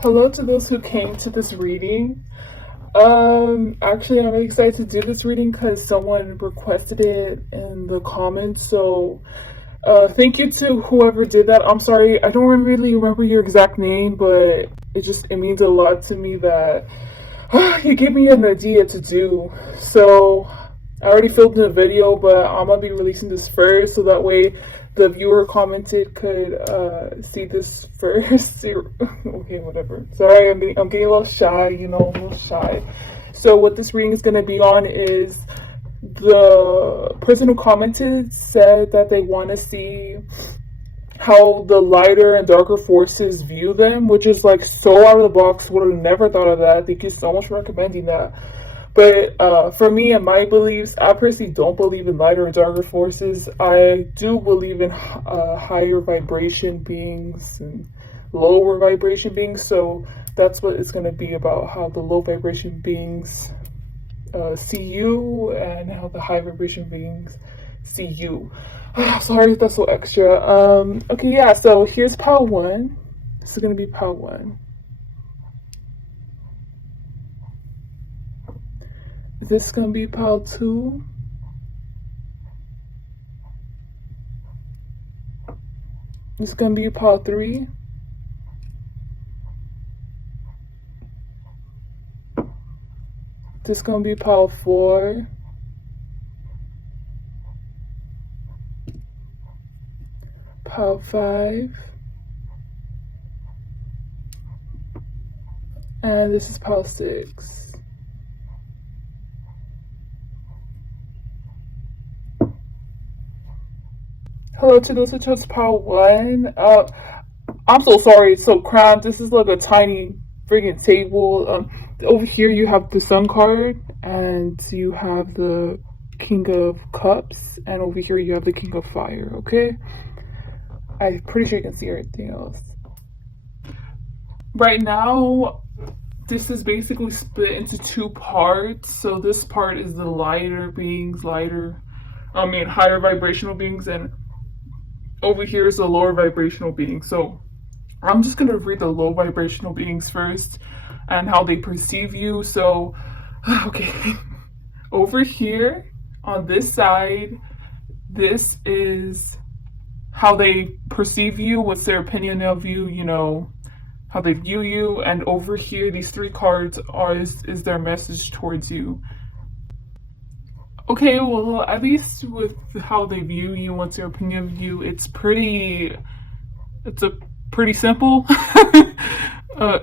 Hello to those who came to this reading. Actually, I'm really excited to do this reading because someone requested it in the comments. So, thank you to whoever did that. I'm sorry, I don't really remember your exact name, but it means a lot to me that you gave me an idea to do. So, I already filmed a video, but I'm gonna be releasing this first, so that way the viewer commented could see this first. Okay, whatever. Sorry, I'm getting a little shy. A little shy. So what this reading is gonna be on is the person who commented said that they want to see how the lighter and darker forces view them, which is like so out of the box. Would have never thought of that. Thank you so much for recommending that. But for me and my beliefs, I personally don't believe in lighter or darker forces. I do believe in higher vibration beings and lower vibration beings. So that's what it's going to be about, how the low vibration beings see you and how the high vibration beings see you. Sorry if that's so extra. Okay, yeah, so here's pile one. This is going to be pile one. This is gonna be pile two. This is gonna be pile three. This is gonna be pile four. Pile five. And this is pile six. Hello to those who chose pile one. I'm so sorry, it's so cramped. This is like a tiny friggin' table. Over here you have the Sun card, and you have the King of Cups, and over here you have the King of Fire, okay? I'm pretty sure you can see everything else. Right now, this is basically split into two parts. So this part is the lighter beings, higher vibrational beings, and over here is the lower vibrational being. So I'm just going to read the low vibrational beings first and how they perceive you. So, okay, over here on this side, this is how they perceive you, what's their opinion of you, how they view you. And over here, these three cards is their message towards you. Okay, well, at least with how they view you, what's their opinion of you, it's pretty simple.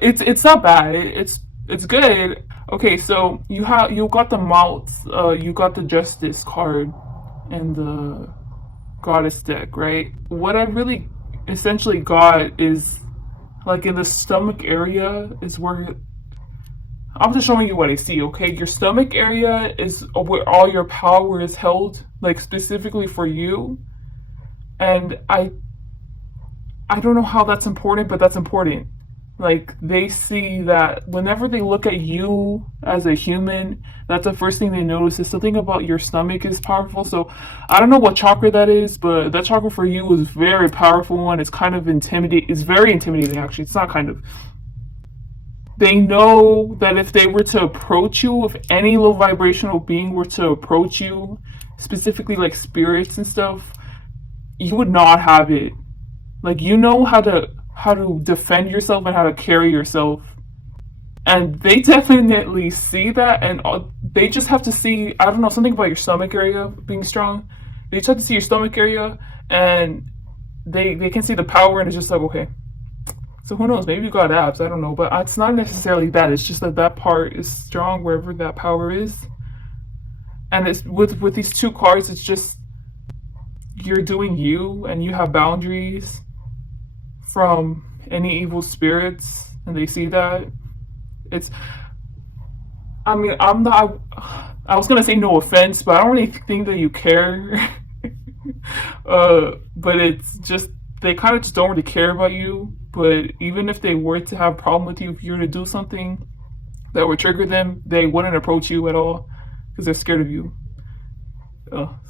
It's not bad. It's good. Okay, so you got the mouths, you got the Justice card and the Goddess deck, right? What I really essentially got is like in the stomach area is where I'm just showing you what I see, okay? Your stomach area is where all your power is held, like specifically for you. And I don't know how that's important, but that's important. Like, they see that whenever they look at you as a human, that's the first thing they notice is something about your stomach is powerful. So I don't know what chakra that is, but that chakra for you is very powerful one. It's kind of intimidating. It's very intimidating, actually. It's not kind of. They know that if they were to approach you, if any low vibrational being were to approach you, specifically like spirits and stuff, you would not have it. Like, you know how to defend yourself and how to carry yourself. And they definitely see that, and they just have to see, I don't know, something about your stomach area being strong. They just have to see your stomach area, and they can see the power, and it's just like, okay. So who knows? Maybe you got abs. I don't know, but it's not necessarily that. It's just that part is strong wherever that power is. And it's with these two cards, it's just you're doing you, and you have boundaries from any evil spirits, and they see that. I'm not. I was gonna say no offense, but I don't really think that you care. But it's just they kind of just don't really care about you. But even if they were to have a problem with you, if you were to do something that would trigger them, they wouldn't approach you at all because they're scared of you.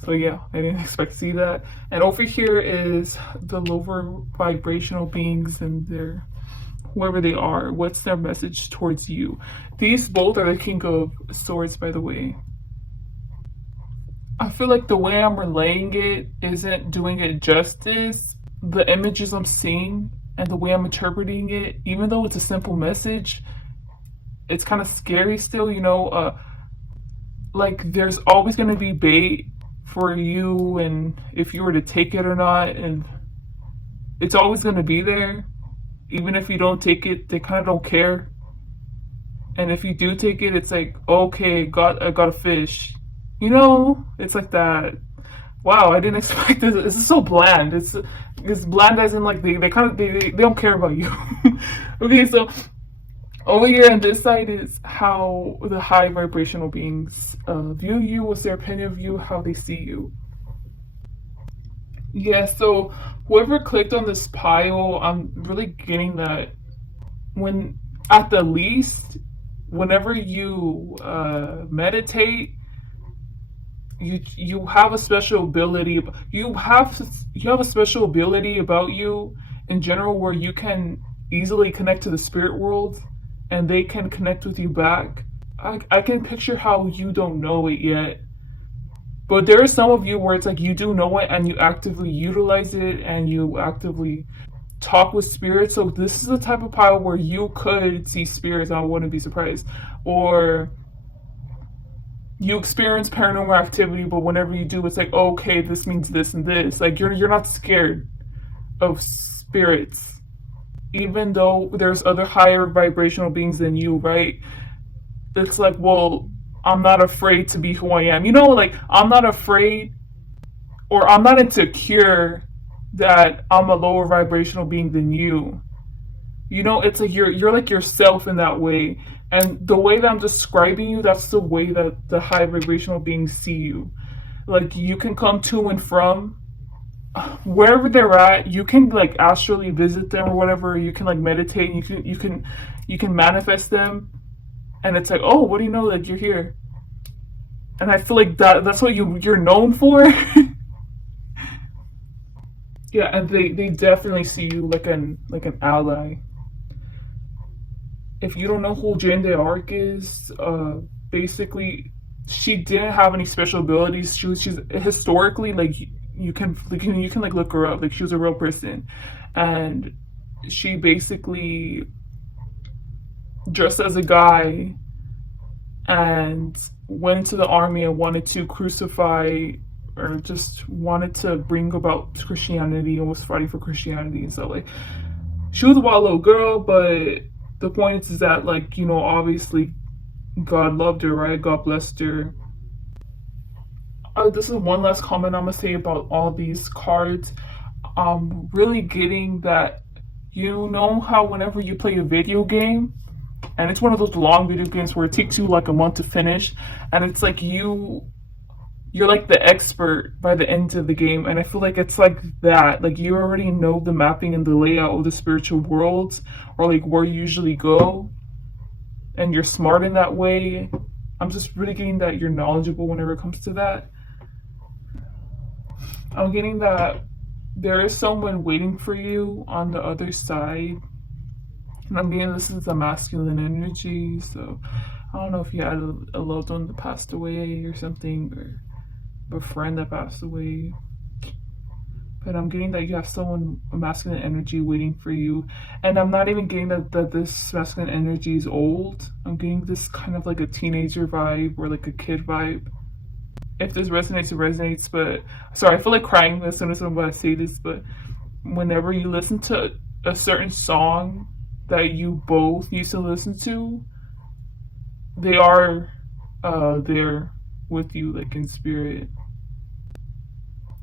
So yeah, I didn't expect to see that. And over here is the lower vibrational beings and their whoever they are, what's their message towards you? These both are the King of Swords, by the way. I feel like the way I'm relaying it isn't doing it justice. The images I'm seeing and the way I'm interpreting it, even though it's a simple message, it's kind of scary still, you know. Like there's always going to be bait for you, and if you were to take it or not, and it's always going to be there. Even if you don't take it, they kind of don't care. And if you do take it, it's like, okay, I got a fish. You know, it's like that. Wow, I didn't expect this. This is so bland. It's bland as in like they kind of they don't care about you. Okay, so over here on this side is how the high vibrational beings view you, what's their opinion of you, how they see you. Yeah, so whoever clicked on this pile, I'm really getting that when, at the least, whenever you meditate, you have a special ability. You have a special ability about you in general where you can easily connect to the spirit world, and they can connect with you back. I can picture how you don't know it yet. But there are some of you where it's like you do know it and you actively utilize it and you actively talk with spirits. So this is the type of pile where you could see spirits. I wouldn't be surprised. Or you experience paranormal activity, but whenever you do, it's like, oh, okay, this means this and this. Like you're not scared of spirits, even though there's other higher vibrational beings than you, right? It's like, well, I'm not afraid to be who I am. You know, like I'm not afraid or I'm not insecure that I'm a lower vibrational being than you. You know, it's like you're like yourself in that way. And the way that I'm describing you, that's the way that the high vibrational beings see you. Like you can come to and from wherever they're at. You can like astrally visit them or whatever. You can like meditate. And you can manifest them. And it's like, oh, what do you know? Like you're here. And I feel like that's what you're known for. Yeah, and they definitely see you like an ally. If you don't know who Jane d'Arc is, basically she didn't have any special abilities. She's historically like you can like look her up. Like she was a real person, and she basically dressed as a guy and went into the army and wanted to crucify or just wanted to bring about Christianity and was fighting for Christianity and stuff. Like she was a wild little girl, but the point is that like, you know, obviously God loved her, right? God blessed her. This is one last comment I'm gonna say about all these cards. Really getting that, you know how whenever you play a video game, and it's one of those long video games where it takes you like a month to finish, and it's like you're like the expert by the end of the game, and I feel like it's like that. Like you already know the mapping and the layout of the spiritual worlds, or like where you usually go, and you're smart in that way. I'm just really getting that you're knowledgeable whenever it comes to that. I'm getting that there is someone waiting for you on the other side. And I'm getting this is the masculine energy, so I don't know if you had a loved one that passed away or something, or a friend that passed away. But I'm getting that you have someone, a masculine energy waiting for you. And I'm not even getting that this masculine energy is old. I'm getting this kind of like a teenager vibe or like a kid vibe. If this resonates, it resonates. But sorry, I feel like crying as soon as I'm about to say this, but whenever you listen to a certain song that you both used to listen to, they are there with you, like in spirit.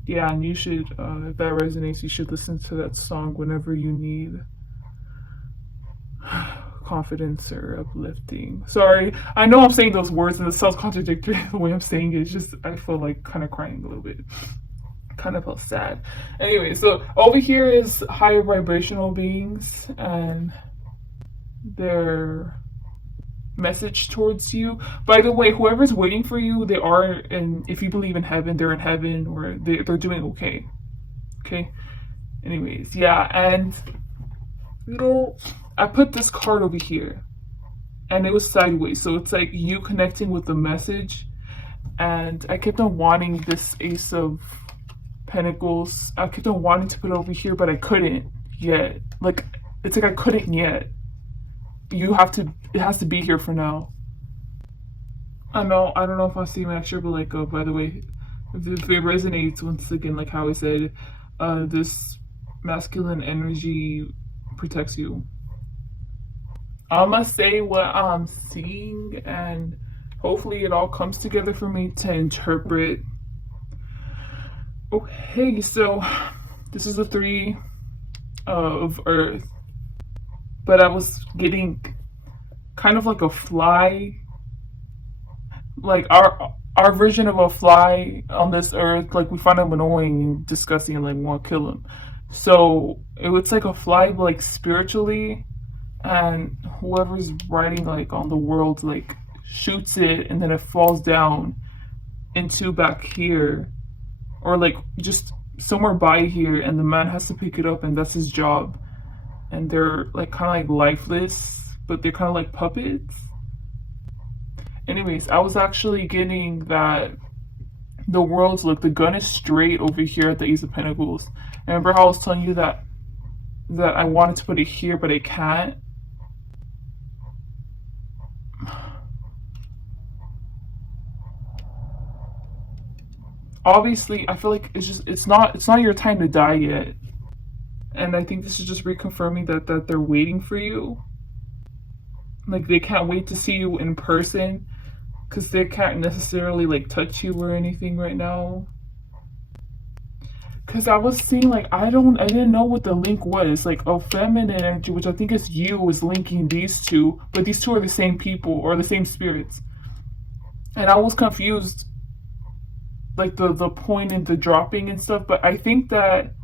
Yeah, and you should, if that resonates, you should listen to that song whenever you need confidence or uplifting. Sorry, I know I'm saying those words and it sounds contradictory the way I'm saying it. It's just, I feel like kind of crying a little bit. Kind of felt sad. Anyway, so over here is higher vibrational beings and their message towards you. By the way, whoever's waiting for you, they are, and if you believe in heaven, they're in heaven, or they're doing okay. Okay. Anyways, yeah, and you know, I put this card over here and it was sideways. So it's like you connecting with the message. And I kept on wanting this Ace of Pentacles. I kept on wanting to put it over here, but I couldn't yet. Like, it's like I couldn't yet. It has to be here for now. I don't know if I'll see you next year, but like, by the way, if it resonates, once again, like how I said, this masculine energy protects you. I'm gonna say what I'm seeing, and hopefully it all comes together for me to interpret. Okay, so this is the Three of Earth, but I was getting kind of like a fly, like our version of a fly on this earth. Like, we find him annoying and disgusting and like want to kill him. So it was like a fly, like spiritually, and whoever's riding like on the world like shoots it, and then it falls down into back here, or like just somewhere by here, and the man has to pick it up, and that's his job. And they're like kind of like lifeless, but they're kind of like puppets. Anyways, I was actually getting that the world's, look, the gun is straight over here at the Ace of Pentacles. And remember how I was telling you that I wanted to put it here, but I can't? Obviously, I feel like it's not your time to die yet. And I think this is just reconfirming that they're waiting for you. Like, they can't wait to see you in person, because they can't necessarily like touch you or anything right now. Because I was seeing, like, I didn't know what the link was. Like, a feminine energy, which I think is you, is linking these two, but these two are the same people or the same spirits. And I was confused, like the point in the dropping and stuff. But I think that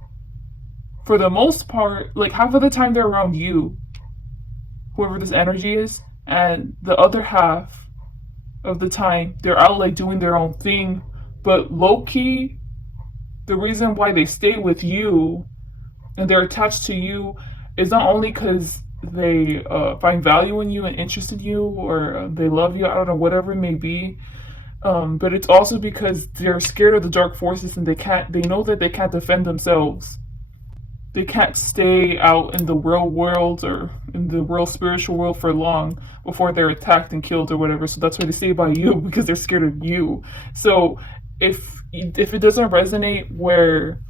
for the most part, like, half of the time they're around you, whoever this energy is, and the other half of the time they're out like doing their own thing. But low-key, the reason why they stay with you and they're attached to you is not only because they find value in you and interest in you, or they love you, I don't know, whatever it may be, but it's also because they're scared of the dark forces, and they know that they can't defend themselves. They can't stay out in the real world or in the real spiritual world for long before they're attacked and killed or whatever. So that's why they stay by you, because they're scared of you. So if it doesn't resonate where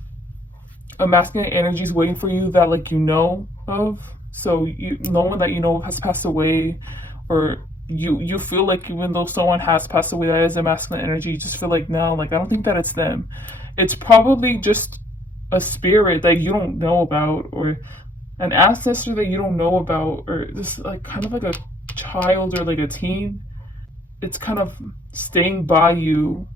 a masculine energy is waiting for you that like you know of, so no one that you know has passed away, or you feel like even though someone has passed away that is a masculine energy, you just feel like, no, like I don't think that it's them. It's probably just a spirit that you don't know about, or an ancestor that you don't know about, or this like kind of like a child or like a teen. It's kind of staying by you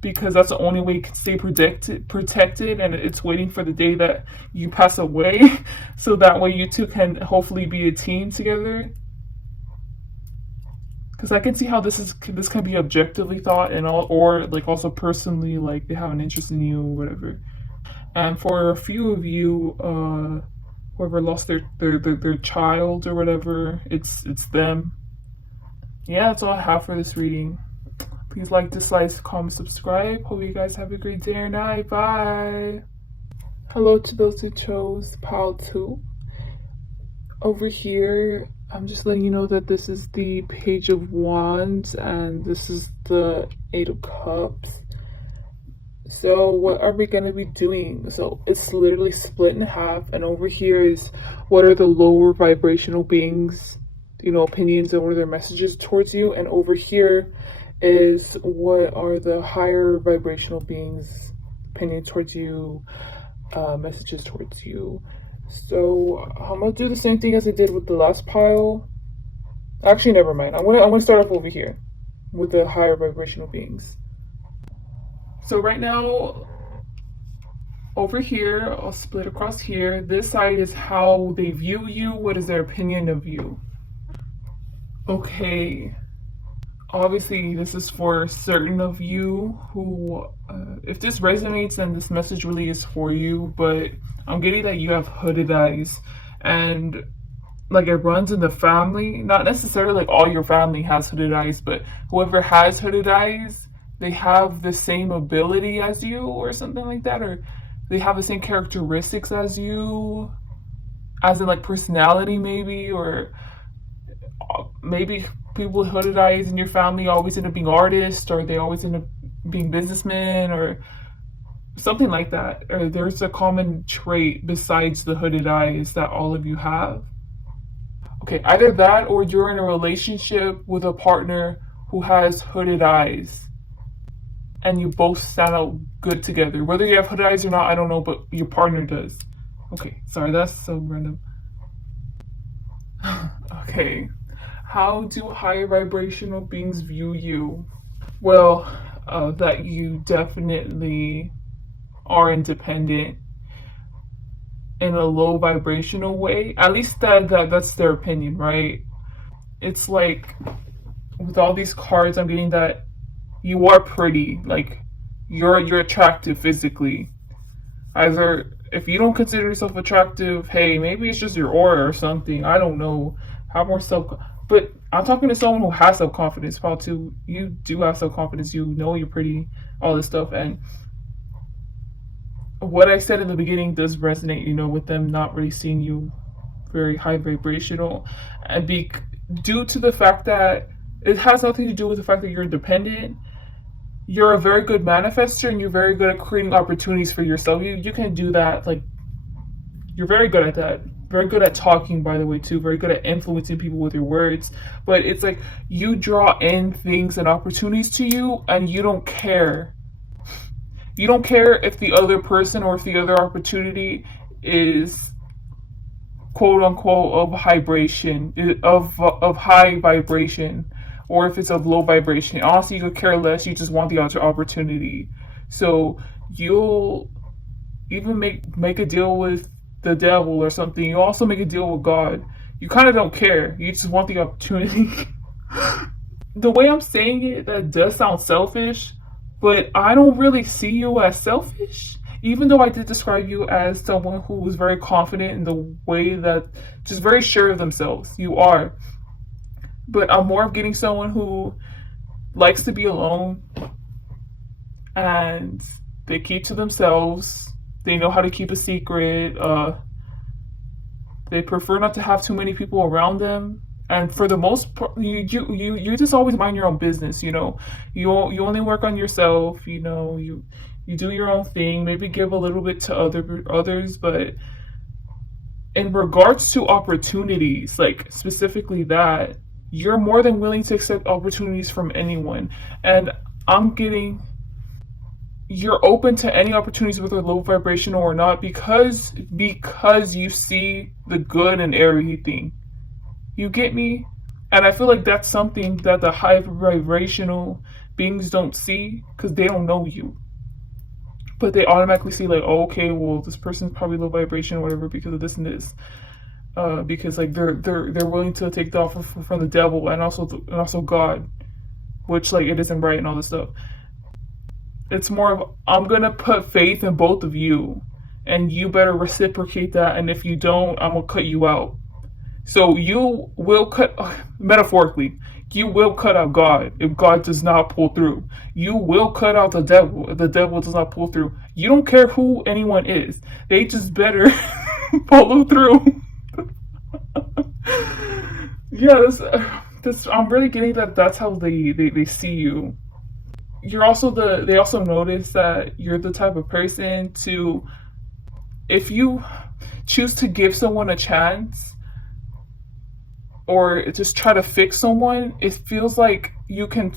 because that's the only way you can stay protected, and it's waiting for the day that you pass away so that way you two can hopefully be a team together. Because I can see how this can be objectively thought, and all, or like also personally, like they have an interest in you or whatever. And for a few of you, whoever lost their child or whatever, it's them. Yeah, that's all I have for this reading. Please like, dislike, comment, subscribe. Hope you guys have a great day or night. Bye. Hello to those who chose pile 2. Over here, I'm just letting you know that this is the Page of Wands and this is the 8 of Cups. So what are we going to be doing? So it's literally split in half, and over here is what are the lower vibrational beings, opinions, and what are their messages towards you, and over here is what are the higher vibrational beings, opinions towards you, messages towards you. So I'm gonna do the same thing as I did with the last pile. Actually, never mind. I'm gonna start off over here with the higher vibrational beings. So right now, over here, I'll split across here. This side is how they view you. What is their opinion of you? Okay. Obviously, this is for certain of you who, if this resonates, then this message really is for you. But I'm getting that you have hooded eyes, and like it runs in the family. Not necessarily like all your family has hooded eyes, but whoever has hooded eyes, they have the same ability as you or something like that, or they have the same characteristics as you, as in like personality maybe, or maybe people with hooded eyes in your family always end up being artists, or they always end up being businessmen, or something like that. Or there's a common trait besides the hooded eyes that all of you have. Okay, either that or you're in a relationship with a partner who has hooded eyes and you both stand out good together. Whether you have hooded eyes or not, I don't know, but your partner does. Okay, sorry, that's so random. Okay, how do higher vibrational beings view you? Well, that you definitely are independent in a low vibrational way. At least that's their opinion, right? It's like with all these cards, I'm getting that you are pretty, like you're attractive physically. Either if you don't consider yourself attractive, hey, maybe it's just your aura or something. I don't know. Have more self. But I'm talking to someone who has self confidence. Paul, too. You do have self confidence. You know you're pretty. All this stuff, and what I said in the beginning does resonate. With them not really seeing you very high vibrational, and due to the fact that it has nothing to do with the fact that you're independent. You're a very good manifester, and you're very good at creating opportunities for yourself. You can do that. Like, you're very good at that. Very good at talking, by the way, too. Very good at influencing people with your words. But it's like you draw in things and opportunities to you, and you don't care. You don't care if the other person or if the other opportunity is quote unquote of vibration, of high vibration, or if it's of low vibration. Honestly, you could care less. You just want the opportunity. So you'll even make a deal with the devil or something. You also make a deal with God. You kind of don't care. You just want the opportunity. The way I'm saying it, that does sound selfish, but I don't really see you as selfish. Even though I did describe you as someone who was very confident in the way that just very sure of themselves. You are. But I'm more of getting someone who likes to be alone, and they keep to themselves. They know how to keep a secret. They prefer not to have too many people around them. And for the most part, you just always mind your own business. You only work on yourself. You do your own thing. Maybe give a little bit to others, but in regards to opportunities, like specifically that, you're more than willing to accept opportunities from anyone. And I'm getting you're open to any opportunities, whether low vibrational or not, because you see the good in everything. You get me? And I feel like that's something that the high vibrational beings don't see, because they don't know you. But they automatically see, like, oh, okay, well, this person's probably low vibration or whatever because of this and this. Because like they're willing to take the offer from the devil and also God, which like it isn't right and all this stuff. It's more of, I'm gonna put faith in both of you, and you better reciprocate that. And if you don't, I'm gonna cut you out. So you will cut, metaphorically, you will cut out God if God does not pull through. You will cut out the devil if the devil does not pull through. You don't care who anyone is. They just better follow through. Yeah, I'm really getting that's how they see you. They also notice that you're the type of person to, if you choose to give someone a chance or just try to fix someone, it feels like you can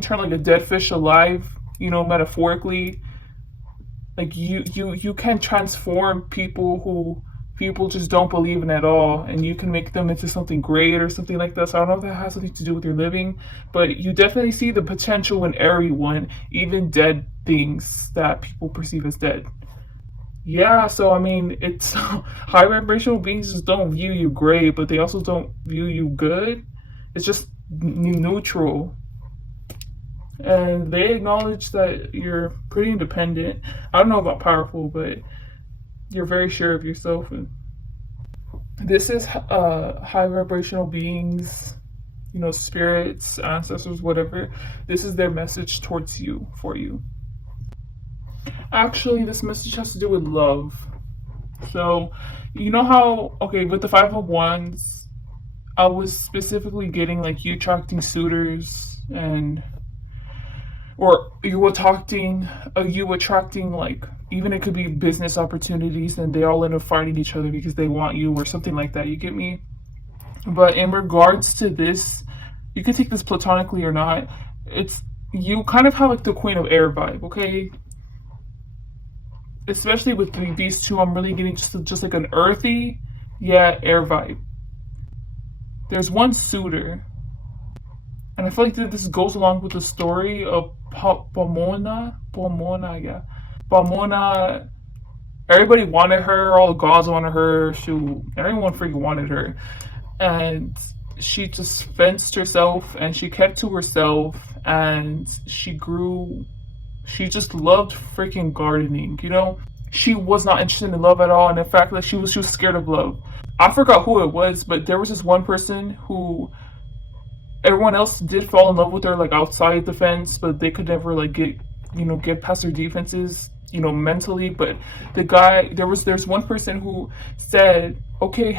turn like a dead fish alive, metaphorically. Like you can transform people who people just don't believe in at all, and you can make them into something great or something like that. So I don't know if that has something to do with your living, but you definitely see the potential in everyone, even dead things that people perceive as dead. Yeah, so I mean, it's high vibrational beings just don't view you great, but they also don't view you good. It's just neutral. And they acknowledge that you're pretty independent. I don't know about powerful, but you're very sure of yourself. And This is high vibrational beings, you know, spirits, ancestors, whatever. This is their message towards you, for you. Actually, this message has to do with love. So, you know how, okay, with the Five of Wands, I was specifically getting like you attracting suitors, and or you attracting like, even it could be business opportunities, and they all end up fighting each other because they want you or something like that. You get me? But in regards to this, you can take this platonically or not. It's, you kind of have like the Queen of Air vibe, okay? Especially with these two, I'm really getting just like an earthy, yeah, air vibe. There's one suitor, and I feel like this goes along with the story of Paulina, yeah. Paulina, everybody wanted her, all the gods wanted her, shoot, everyone freaking wanted her. And she just fenced herself, and she kept to herself, and she grew, she just loved freaking gardening, you know? She was not interested in love at all, and in fact, like she was scared of love. I forgot who it was, but there was this one person who everyone else did fall in love with her, like outside the fence, but they could never like get past their defenses, you know, mentally. But the guy, there's one person who said, okay,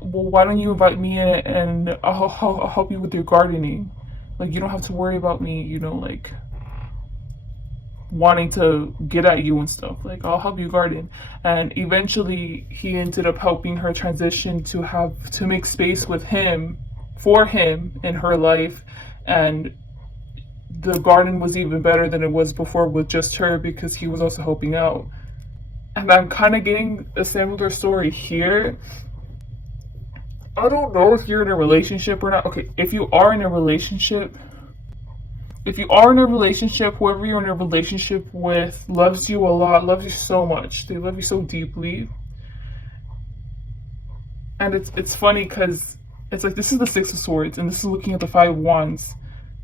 why don't you invite me in, and I'll help you with your gardening. Like, you don't have to worry about me, you know, like wanting to get at you and stuff. Like, I'll help you garden. And eventually he ended up helping her transition to make space with him, for him, in her life. And the garden was even better than it was before with just her, because he was also helping out. And I'm kind of getting a similar story here. I don't know if you're in a relationship or not. Okay, if you are in a relationship, whoever you're in a relationship with loves you a lot, loves you so much. They love you so deeply. And it's funny because it's like, this is the Six of Swords, and this is looking at the Five of Wands.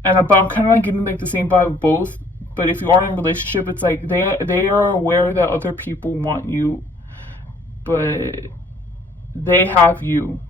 And I'm kind of like getting like the same vibe of both. But if you are in a relationship, it's like they are aware that other people want you, but they have you,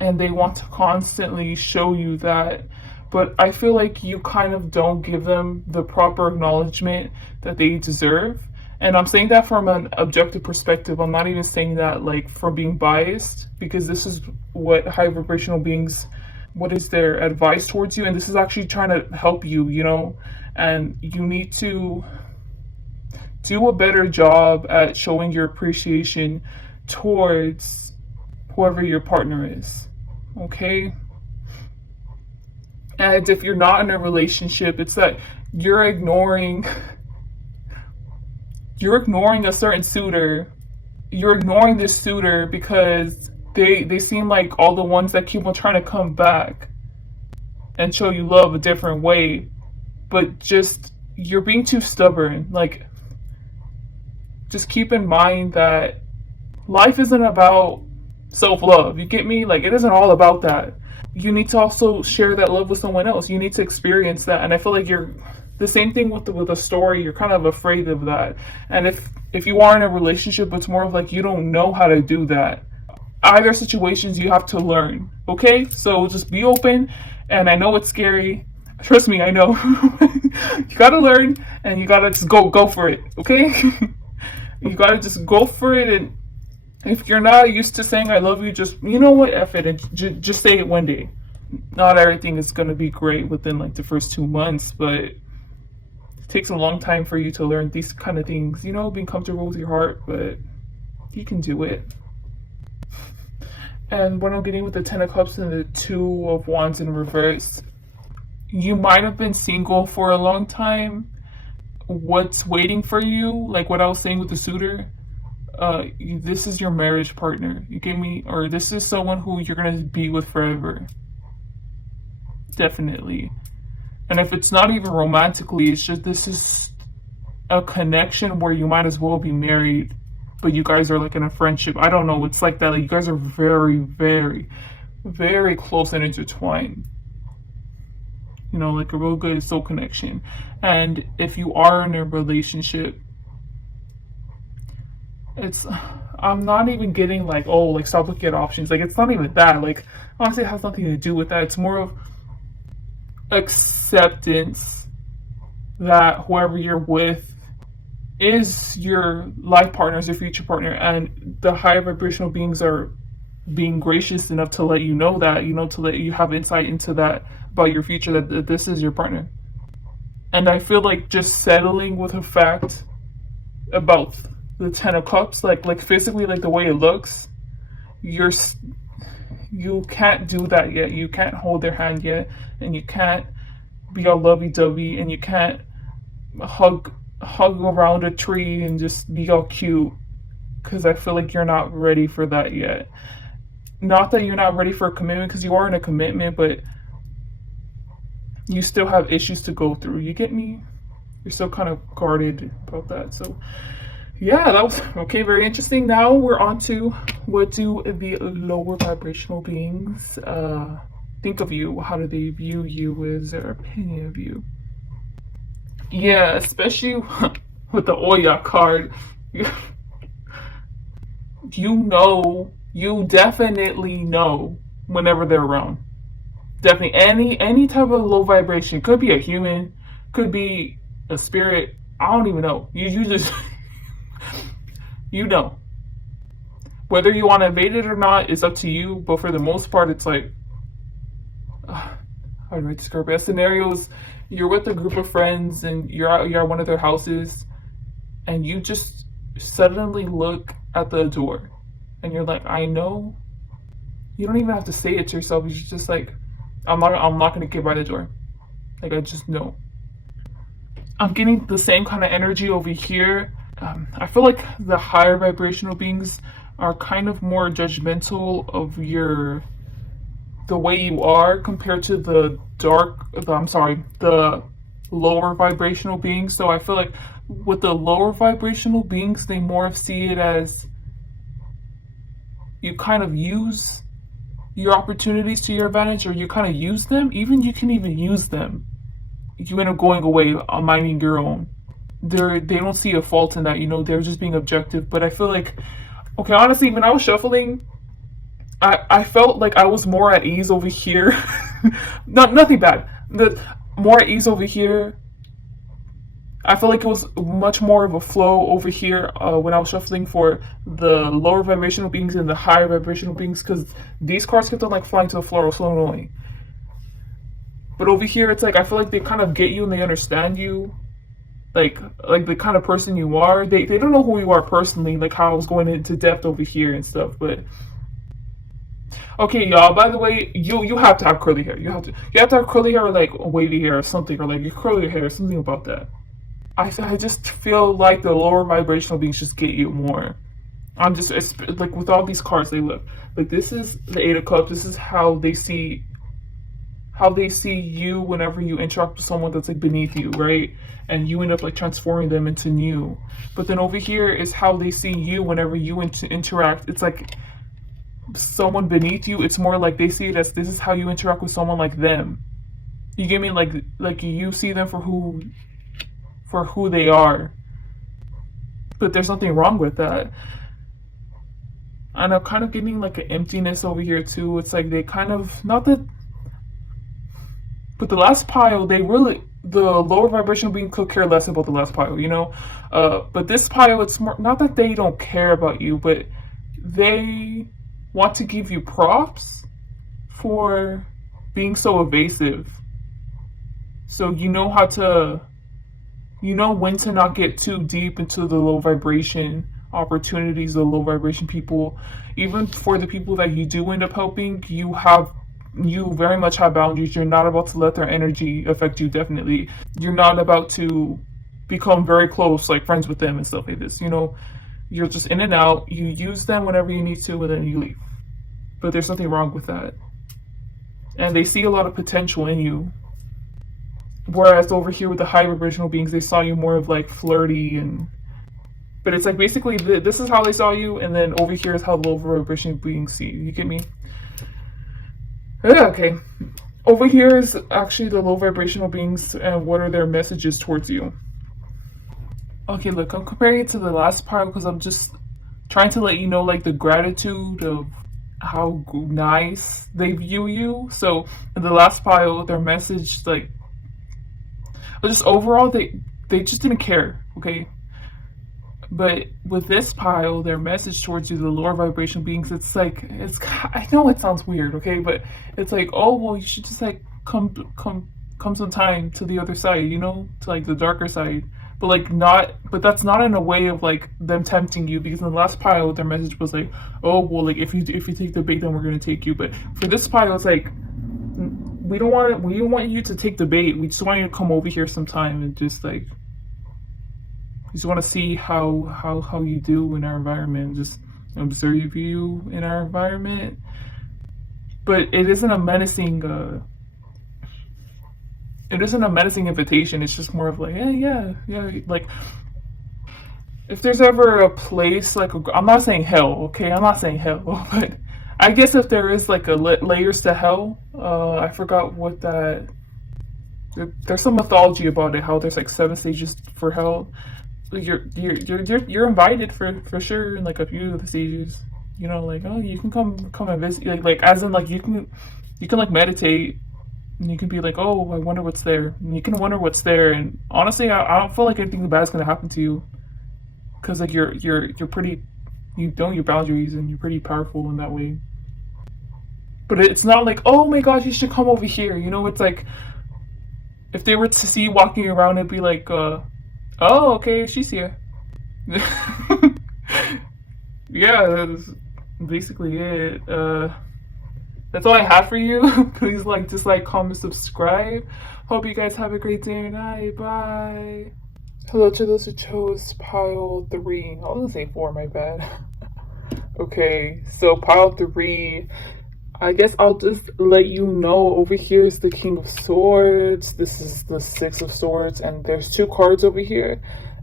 and they want to constantly show you that. But I feel like you kind of don't give them the proper acknowledgement that they deserve. And I'm saying that from an objective perspective. I'm not even saying that like from being biased, because this is what high vibrational beings, what is their advice towards you, and this is actually trying to help you, you know. And you need to do a better job at showing your appreciation towards whoever your partner is, okay? And if you're not in a relationship, it's that you're ignoring a certain suitor. You're ignoring this suitor because they seem like all the ones that keep on trying to come back and show you love a different way. But just, you're being too stubborn. Like, just keep in mind that life isn't about self-love. You get me? Like, it isn't all about that. You need to also share that love with someone else. You need to experience that. And I feel like you're the same thing with a story. You're kind of afraid of that. And if you are in a relationship, it's more of like you don't know how to do that. Either situations you have to learn. Okay? So just be open. And I know it's scary. Trust me, I know. You gotta learn, and you gotta just go for it. Okay? You gotta just go for it. And if you're not used to saying I love you, just, you know what, F it, and just say it one day. Not everything is going to be great within like the first 2 months, but it takes a long time for you to learn these kind of things, you know, being comfortable with your heart, but you can do it. And when I'm getting with the Ten of Cups and the Two of Wands in reverse, you might have been single for a long time. What's waiting for you, like what I was saying with the suitor, this is your marriage partner. You get me? Or this is someone who you're gonna be with forever. Definitely. And if it's not even romantically, it's just, this is a connection where you might as well be married, but you guys are like in a friendship. I don't know. It's like that. Like, you guys are very, very, very close and intertwined. You know, like a real good soul connection. And if you are in a relationship, It's, I'm not even getting like, oh, like stop looking at options. Like, it's not even that. Like, honestly, it has nothing to do with that. It's more of acceptance that whoever you're with is your life partner, is your future partner, and the higher vibrational beings are being gracious enough to let you know that, to let you have insight into that about your future, that this is your partner. And I feel like just settling with a fact about the Ten of Cups, like physically, like the way it looks, you can't do that yet. You can't hold their hand yet, and you can't be all lovey-dovey, and you can't hug around a tree and just be all cute, because I feel like you're not ready for that yet. Not that you're not ready for a commitment, because you are in a commitment, but you still have issues to go through. You get me? You're still kind of guarded about that. So yeah, that was okay, very interesting. Now we're on to what do the lower vibrational beings think of you? How do they view you? What is their opinion of you? Yeah, especially with the Oya card. You definitely know whenever they're around. Definitely any type of low vibration. Could be a human, could be a spirit. I don't even know. You just you know. Whether you want to evade it or not is up to you, but for the most part it's like, how do I describe it? Scenarios, you're with a group of friends and you're at one of their houses, and you just suddenly look at the door and you're like, I know. You don't even have to say it to yourself. You're just like, I'm not gonna get by the door. Like, I just know. I'm getting the same kind of energy over here. I feel like the higher vibrational beings are kind of more judgmental of the way you are compared to the lower vibrational beings. So I feel like with the lower vibrational beings, they more see it as you kind of use your opportunities to your advantage, or you kind of use them. Even you can even use them. You end up going away, minding your own. They don't see a fault in that, they're just being objective. But I feel like, okay, honestly, when I was shuffling, I felt like I was more at ease over here. Nothing bad. The more at ease over here. I feel like it was much more of a flow over here when I was shuffling for the lower vibrational beings and the higher vibrational beings, because these cards kept on like flying to the floor. It was so annoying. But over here, it's like I feel like they kind of get you and they understand you, like the kind of person you are. They don't know who you are personally, like how I was going into depth over here and stuff. But okay, y'all. By the way, you have to have curly hair. You have to have curly hair, or like wavy hair or something, or like your curly hair, or something about that. I just feel like the lower vibrational beings just get you more. It's like with all these cards, they look like this is the Eight of Cups. This is how they see you whenever you interact with someone that's like beneath you, right? And you end up like transforming them into new. But then over here is how they see you whenever you interact. It's like someone beneath you. It's more like they see it as this is how you interact with someone like them. You get me? Like you see them for who they are. But there's nothing wrong with that. And I'm kind of getting like an emptiness over here too. It's like they kind of, not that, but the last pile, the lower vibrational being could care less about the last pile, but this pile, it's more, not that they don't care about you, but they want to give you props for being so evasive. So you know when to not get too deep into the low vibration opportunities, the low vibration people. Even for the people that you do end up helping, you very much have boundaries. You're not about to let their energy affect you. Definitely, you're not about to become very close, like friends with them and stuff like this. You're just in and out. You use them whenever you need to, and then you leave. But there's nothing wrong with that. And they see a lot of potential in you. Whereas over here with the high vibrational beings, they saw you more of like flirty but it's like basically this is how they saw you, and then over here is how the low vibrational beings see you. You get me? Yeah, okay. Over here is actually the low vibrational beings and what are their messages towards you. Okay, look, I'm comparing it to the last part because I'm just trying to let you know like the gratitude of how nice they view you. So in the last pile, their message like just overall they just didn't care. Okay, but with this pile, their message towards you, the lower vibration beings, it's like I know it sounds weird, okay, but it's like, oh well, you should just like come sometime to the other side, you know, to like the darker side. But like not, but that's not in a way of like them tempting you, because in the last pile, their message was like, oh well, like if you take the bait, then we're gonna take you. But for this pile, it's like we don't want you to take the bait. We just want you to come over here sometime and just like just want to see how you do in our environment, just observe you in our environment. But it isn't a menacing invitation. It's just more of like, yeah, like if there's ever a place like I'm not saying hell, okay, I'm not saying hell, but I guess if there is like a layers to hell, I forgot what that. There's some mythology about it, how there's like 7 stages for hell. You're invited for sure in like a few of the stages. You know, like, oh, you can come and visit, like as in like you can like meditate, and you can be like, oh, I wonder what's there, and you can wonder what's there. And honestly, I don't feel like anything bad is gonna happen to you, because like you're pretty, you know your boundaries, and you're pretty powerful in that way. But it's not like, oh my gosh, you should come over here. You know, it's like if they were to see you walking around, it'd be like, oh, okay, she's here. Yeah, that's basically it. That's all I have for you. Please like, dislike, comment, subscribe. Hope you guys have a great day and night. Bye. Hello to those who chose pile 3. I was gonna say 4, my bad. Okay, so pile 3. I guess I'll just let you know, over here is the King of Swords. This is the 6 of Swords, and there's 2 cards over here,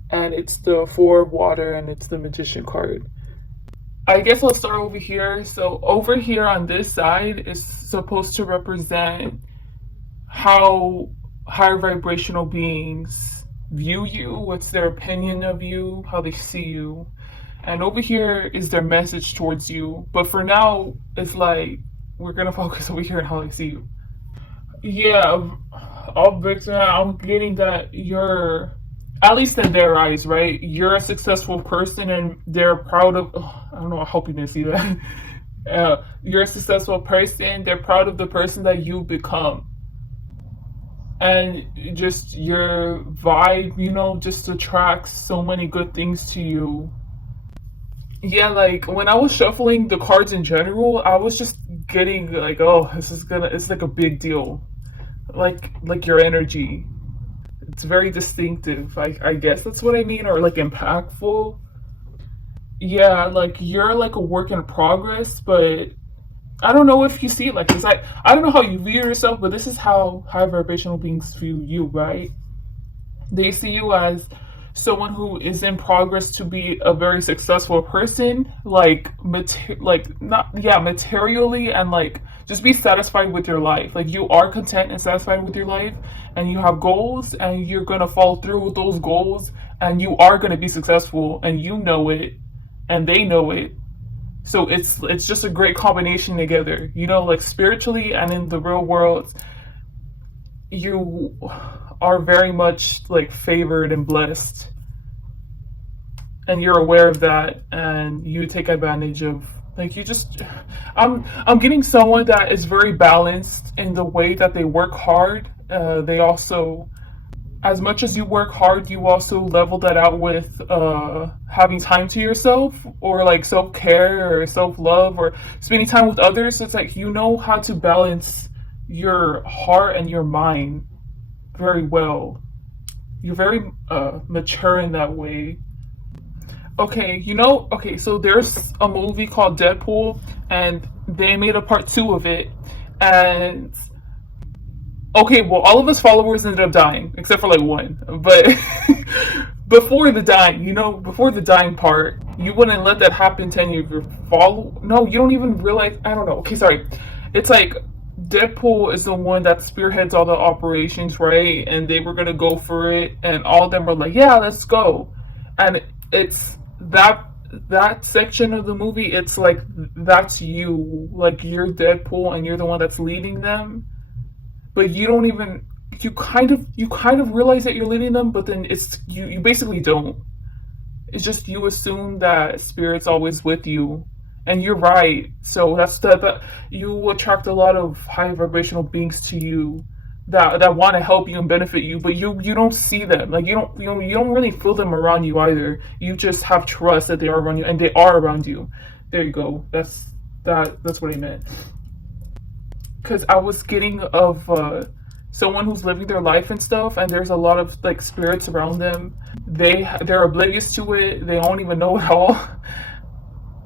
and it's the 4 of Water, and it's the Magician card. I guess I'll start over here. So over here on this side is supposed to represent how higher vibrational beings view you, what's their opinion of you, how they see you. And over here is their message towards you. But for now, it's like, we're gonna focus over here on how they see you. Yeah, Victor, I'm getting that you're, at least in their eyes, right? You're a successful person, and they're proud of. I don't know. I hope you didn't see that. You're a successful person. They're proud of the person that you become, and just your vibe, you know, just attracts so many good things to you. Yeah, like when I was shuffling the cards in general, I was just getting like, oh, it's like a big deal, like your energy. It's very distinctive. I guess that's what I mean, or like impactful. Yeah, like you're like a work in progress, but I don't know if you see it like this. I don't know how you view yourself, but this is how high vibrational beings view you, right? They see you as someone who is in progress to be a very successful person, like materially, and like just be satisfied with your life. Like you are content and satisfied with your life, and you have goals, and you're gonna follow through with those goals, and you are gonna be successful, and you know it, and they know it. So it's just a great combination together, you know, like spiritually and in the real world. You are very much like favored and blessed, and you're aware of that, and you take advantage of, like, you just, I'm getting someone that is very balanced in the way that they work hard. They also, as much as you work hard, you also level that out with having time to yourself, or like self-care or self-love, or spending time with others. So it's like you know how to balance your heart and your mind very well. You're very mature in that way. Okay, you know, okay, so there's a movie called Deadpool, and they made a part 2 of it, and okay, well, all of his followers ended up dying, except for like 1, but before the dying part, you wouldn't let that happen to any of your no, you don't even realize, I don't know, okay, sorry, it's like, Deadpool is the one that spearheads all the operations, right? And they were gonna go for it, and all of them were like, yeah, let's go. And it's that that section of the movie, it's like that's you, like you're Deadpool and you're the one that's leading them, but you don't even, you kind of realize that you're leading them, but then you basically don't. It's just you assume that spirit's always with you, and you're right. So that's that you attract a lot of high vibrational beings to you that want to help you and benefit you, but you don't see them. Like you don't really feel them around you either. You just have trust that they are around you, and they are around you. There you go. That's what I meant. Because I was getting of someone who's living their life and stuff, and there's a lot of like spirits around them. They're oblivious to it. They don't even know it all,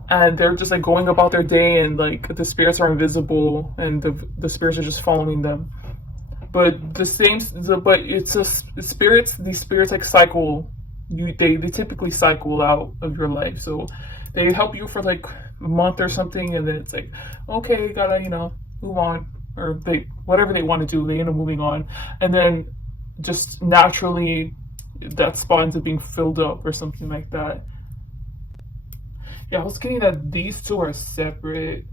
and they're just like going about their day, and like the spirits are invisible, and the spirits are just following them. But but it's a spirits. These spirits like cycle. They typically cycle out of your life, so they help you for like a month or something, and then it's like, okay, gotta move on, or they whatever they want to do, they end up moving on, and then just naturally that spot ends up being filled up or something like that. Yeah, I was getting that these two are separate.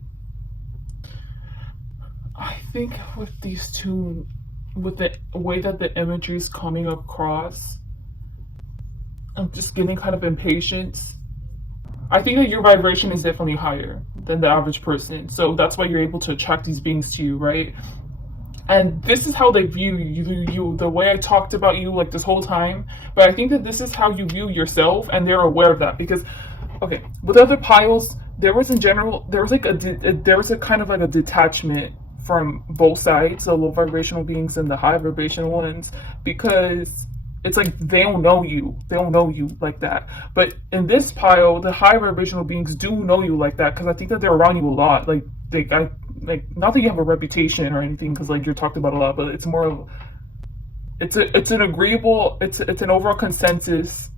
I think with these two, with the way that the imagery is coming across, I'm just getting kind of impatient. I think that your vibration is definitely higher than the average person. So that's why you're able to attract these beings to you, right? And this is how they view you, the way I talked about you like this whole time. But I think that this is how you view yourself, and they're aware of that. Because, okay, with other piles, there was in general, there was like there was a kind of like a detachment from both sides, the low vibrational beings and the high vibrational ones, because it's like they don't know you. They don't know you like that. But in this pile, the high vibrational beings do know you like that, because I think that they're around you a lot. Like not that you have a reputation or anything, because like you're talked about a lot, but it's more of it's an agreeable, it's an overall consensus.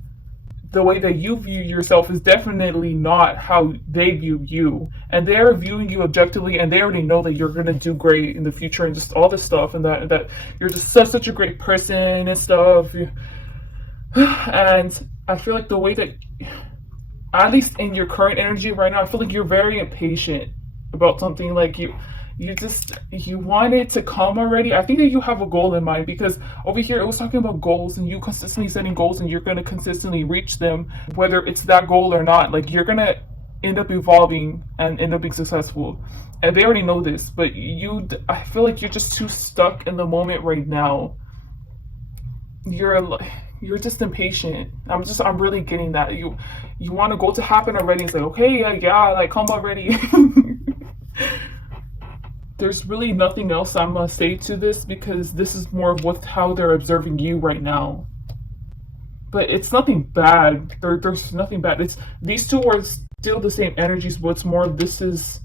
The way that you view yourself is definitely not how they view you, and they're viewing you objectively, and they already know that you're gonna do great in the future and just all this stuff, and that you're just such a great person and stuff. And I feel like the way that, at least in your current energy right now, I feel like you're very impatient about something. Like you want it to come already. I think that you have a goal in mind, because over here it was talking about goals, and you consistently setting goals, and you're going to consistently reach them, whether it's that goal or not. Like you're going to end up evolving and end up being successful, and they already know this. But I feel like you're just too stuck in the moment right now. You're just impatient. I'm really getting that you want a goal to happen already. It's like, okay, yeah, like come already. There's really nothing else I'm gonna say to this, because this is more of how they're observing you right now. But it's nothing bad. There's nothing bad. It's these two are still the same energies, but it's more this is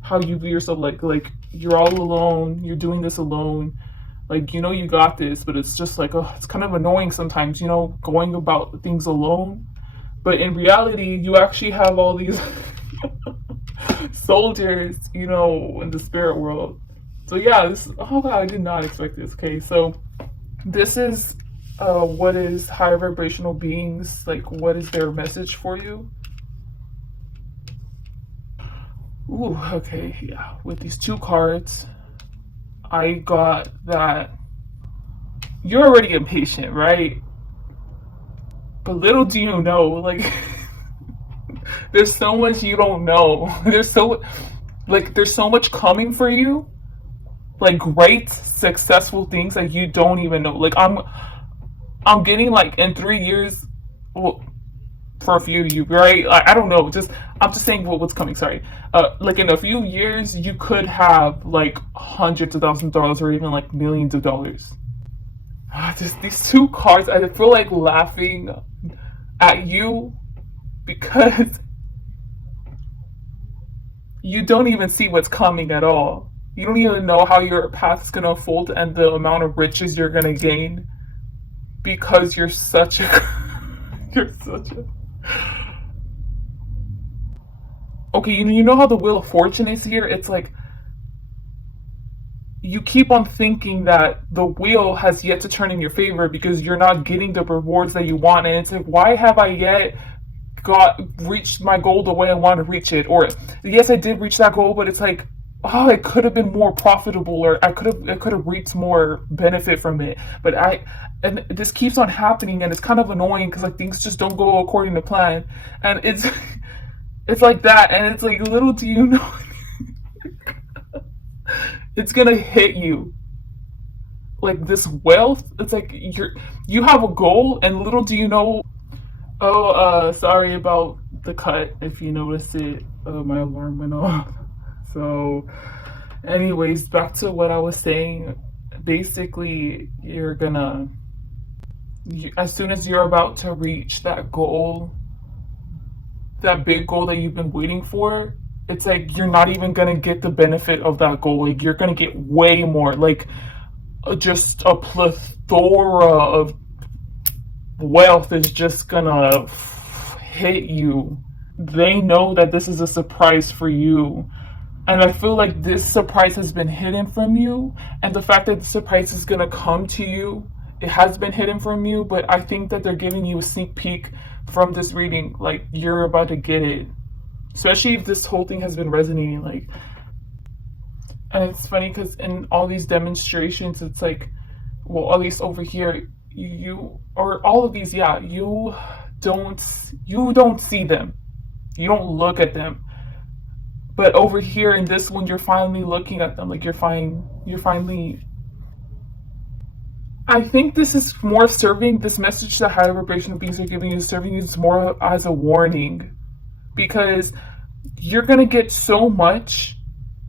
how you view yourself. Like you're all alone. You're doing this alone. Like you got this, but it's just like, oh, it's kind of annoying sometimes. Going about things alone. But in reality, you actually have all these soldiers, in the spirit world. So yeah, oh god, I did not expect this. Okay, so this is what is higher vibrational beings, like what is their message for you? Ooh, okay, yeah. With these two cards, I got that you're already impatient, right? But little do you know, like there's so much you don't know. There's so much coming for you, like great successful things that you don't even know. Like I'm getting like in 3 years, well, for a few of you, right? I don't know. I'm just saying what's coming. Sorry. Like in a few years, you could have like hundreds of thousands of dollars, or even like millions of dollars. Just these two cards, I feel like laughing at you, because you don't even see what's coming at all. You don't even know how your path is going to unfold and the amount of riches you're going to gain, because you're such a okay, you know how the Wheel of Fortune is here? It's like you keep on thinking that the wheel has yet to turn in your favor because you're not getting the rewards that you want, and it's like, why have I yet got reached my goal the way I want to reach it, or yes, I did reach that goal, but it's like, oh, it could have been more profitable, or I could have reaped more benefit from it. But and this keeps on happening, and it's kind of annoying because like things just don't go according to plan, and it's it's like that, and it's like little do you know, it's gonna hit you. Like this wealth, it's like you have a goal, and little do you know. Oh, sorry about the cut. If you noticed it, my alarm went off. So, anyways, back to what I was saying. Basically, as soon as you're about to reach that goal, that big goal that you've been waiting for, it's like you're not even gonna get the benefit of that goal. Like you're gonna get way more, like just a plethora of wealth is just gonna hit you. They know that this is a surprise for you. And I feel like this surprise has been hidden from you. And the fact that the surprise is gonna come to you, it has been hidden from you, but I think that they're giving you a sneak peek from this reading. Like you're about to get it. Especially if this whole thing has been resonating. Like, and it's funny because in all these demonstrations, it's like, well, at least over here, you or all of these, yeah, you don't see them, you don't look at them, but over here in this one, you're finally looking at them. Like you're finally, I think this is more serving, this message that higher vibrational beings are giving you, serving you more as a warning, because you're gonna get so much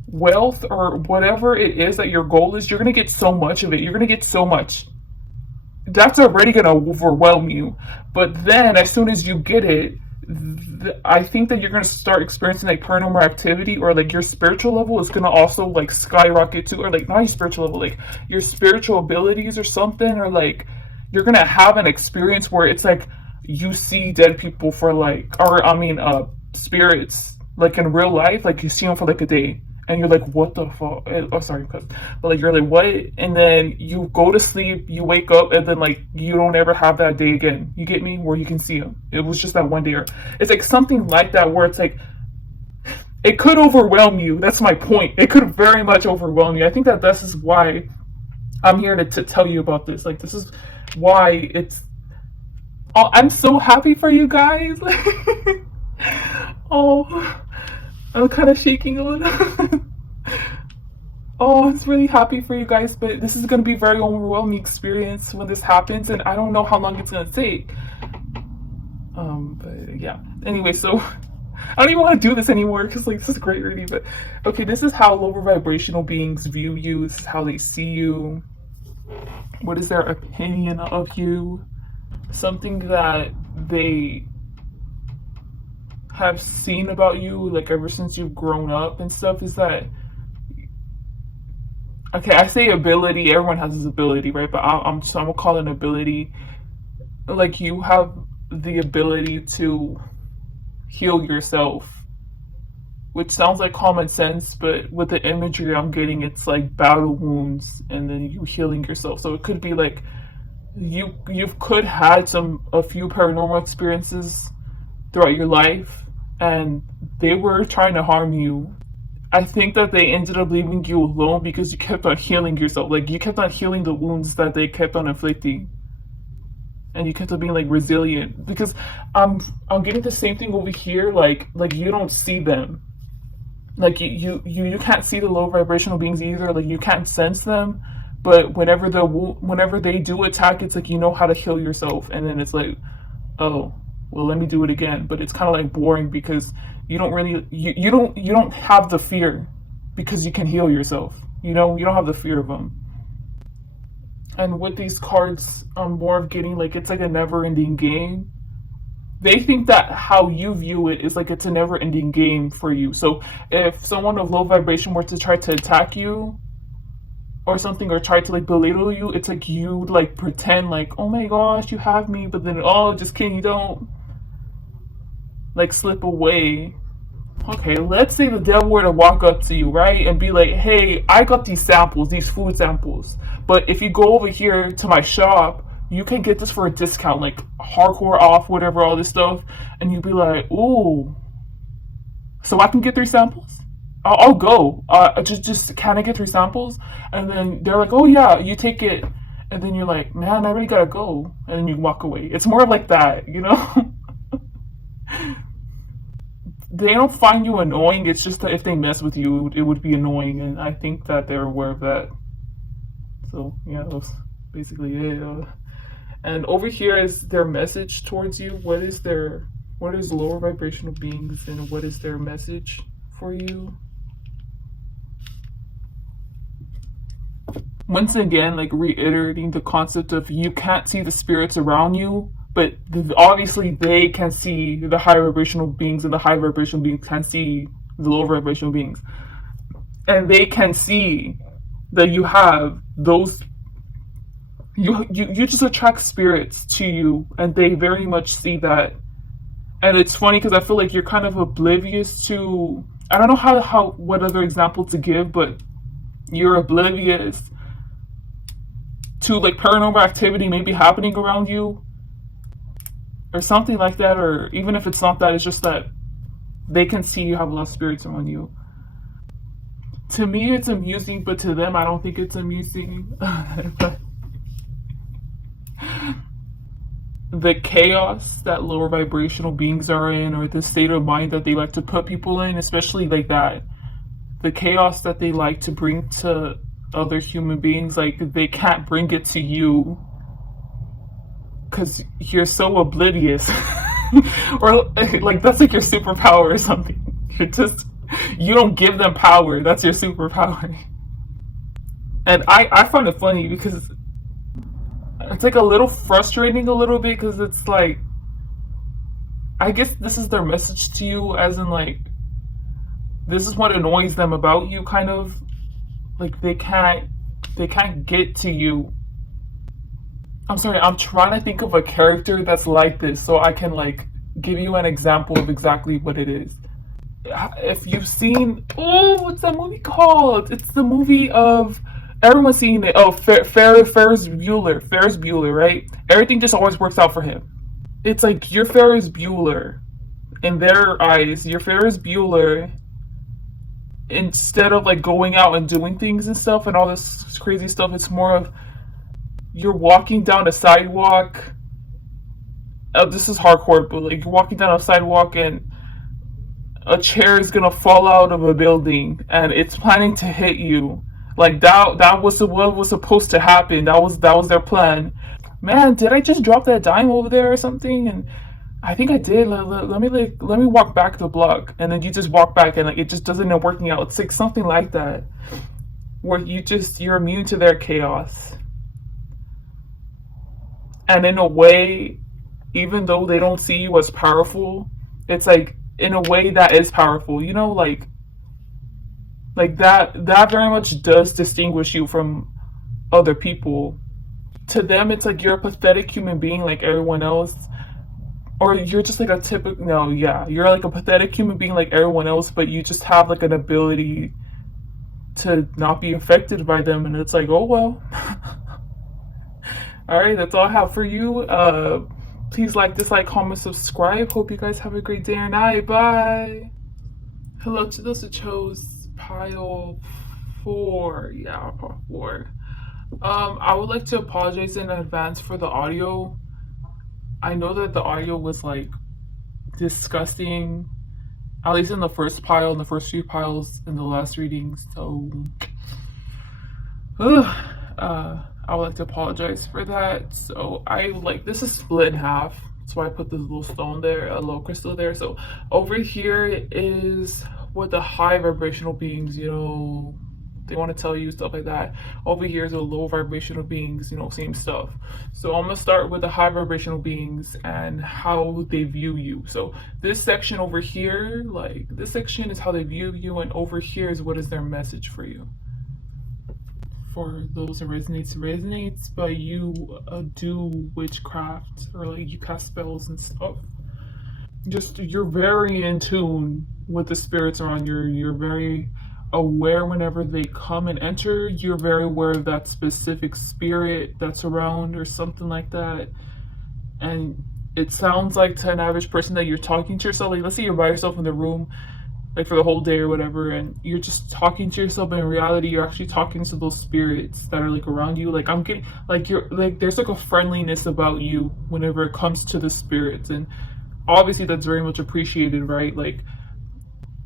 wealth or whatever it is that your goal is. You're gonna get so much of it. You're gonna get so much that's already going to overwhelm you. But then as soon as you get it, I think that you're going to start experiencing like paranormal activity, or like your spiritual level is going to also like skyrocket too, or like not your spiritual level, like your spiritual abilities or something, or like you're going to have an experience where it's like you see dead people for like, or I mean spirits like in real life, like you see them for like a day. And you're like, what the fuck? Oh, sorry, but like you're like, what? And then you go to sleep, you wake up, and then like you don't ever have that day again. You get me? Where you can see them. It was just that one day. It's like something like that, where it's like it could overwhelm you. That's my point. It could very much overwhelm you. I think that this is why I'm here to tell you about this. Like this is why it's. Oh, I'm so happy for you guys. Oh. I'm kind of shaking a little. Oh, it's really happy for you guys, but this is going to be a very overwhelming experience when this happens, and I don't know how long it's going to take. But yeah. Anyway, so I don't even want to do this anymore because like this is great reading. But okay, this is how lower vibrational beings view you. This is how they see you. What is their opinion of you? Something that they have seen about you like ever since you've grown up and stuff is that, okay, I say ability, everyone has this ability, right? But I'm gonna call it an ability. Like you have the ability to heal yourself, which sounds like common sense, but with the imagery I'm getting, it's like battle wounds and then you healing yourself. So it could be like you could had a few paranormal experiences throughout your life, and they were trying to harm you. I think that they ended up leaving you alone because you kept on healing yourself. Like you kept on healing the wounds that they kept on inflicting, and you kept on being like resilient. Because I'm getting the same thing over here. Like you don't see them. Like you can't see the low vibrational beings either. Like you can't sense them. But whenever they do attack, it's like you know how to heal yourself, and then it's like, oh, well, let me do it again. But it's kind of like boring because you don't really you don't have the fear because you can heal yourself. You know, you don't have the fear of them. And with these cards, I'm more of getting like it's like a never-ending game. They think that how you view it is like it's a never-ending game for you. So if someone of low vibration were to try to attack you or something, or try to like belittle you, it's like you like pretend like, oh my gosh, you have me, but then oh, just kidding, you don't. Like slip away. Okay, let's say the devil were to walk up to you, right, and be like, hey, I got these samples, these food samples, but if you go over here to my shop, you can get this for a discount, like hardcore off, whatever, all this stuff. And you'd be like, ooh, so I can get 3 samples? I'll go. Just can I get 3 samples? And then they're like, oh yeah, you take it. And then you're like, man, I really gotta go. And then you walk away. It's more like that, you know? They don't find you annoying. It's just that if they mess with you, it would be annoying. And I think that they're aware of that. So yeah, that's basically it. And over here is their message towards you. What is lower vibrational beings, and what is their message for you? Once again, like reiterating the concept of you can't see the spirits around you, but obviously they can see the high vibrational beings, and the high vibrational beings can see the low vibrational beings. And they can see that you have those, you just attract spirits to you, and they very much see that. And it's funny because I feel like you're kind of oblivious to, I don't know how what other example to give, but you're oblivious to like paranormal activity maybe happening around you or something like that. Or even if it's not that, it's just that they can see you have a lot of spirits around you. To me it's amusing, but to them I don't think it's amusing. But the chaos that lower vibrational beings are in, or the state of mind that they like to put people in, especially like that, the chaos that they like to bring to other human beings, like they can't bring it to you because you're so oblivious. Or like that's like your superpower or something. You don't give them power. That's your superpower. And I find it funny because it's like a little frustrating a little bit, because it's like, I guess this is their message to you, as in like, this is what annoys them about you, kind of like they can't get to you. I'm sorry, I'm trying to think of a character that's like this so I can like give you an example of exactly what it is. If you've seen, oh, what's that movie called? It's the movie of, everyone's seen it. Oh, Ferris Bueller, right? Everything just always works out for him. It's like you're Ferris Bueller. In their eyes, you're Ferris Bueller. Instead of like going out and doing things and stuff and all this crazy stuff, it's more of you're walking down a sidewalk. Oh, this is hardcore, but like you're walking down a sidewalk and a chair is gonna fall out of a building and it's planning to hit you. Like that was what was supposed to happen. That was their plan. Man, did I just drop that dime over there or something? And I think I did. Let me walk back the block, and then you just walk back, and like it just doesn't end up working out. It's like something like that, where you're immune to their chaos, and in a way, even though they don't see you as powerful, it's like in a way that is powerful. You know, like that very much does distinguish you from other people. To them, it's like you're a pathetic human being like everyone else. Or you're just like a typical, no, yeah, you're like a pathetic human being like everyone else, but you just have like an ability to not be affected by them, and it's like, oh well. Alright, that's all I have for you. Please like, dislike, comment, subscribe. Hope you guys have a great day or night. Bye. Hello to those who chose pile 4. Yeah, pile 4. I would like to apologize in advance for the audio. I know that the audio was like disgusting, at least in the first pile, in the first few piles in the last reading. So, I would like to apologize for that. So this is split in half. That's why I put this little stone there, a little crystal there. So over here is what the high vibrational beings, they want to tell you, stuff like that. Over here is the low vibrational beings, same stuff. So I'm gonna start with the high vibrational beings and how they view you. So this section over here, like this section is how they view you, and over here is what is their message for you. For those it resonates, but you do witchcraft, or like you cast spells and stuff. Just you're very in tune with the spirits around you. You're very aware whenever they come and enter. You're very aware of that specific spirit that's around or something like that. And it sounds like to an average person that you're talking to yourself. Like, let's say you're by yourself in the room, like for the whole day or whatever, and you're just talking to yourself, but in reality you're actually talking to those spirits that are like around you. Like, I'm getting like, you're like, there's like a friendliness about you whenever it comes to the spirits, and obviously that's very much appreciated, right? Like,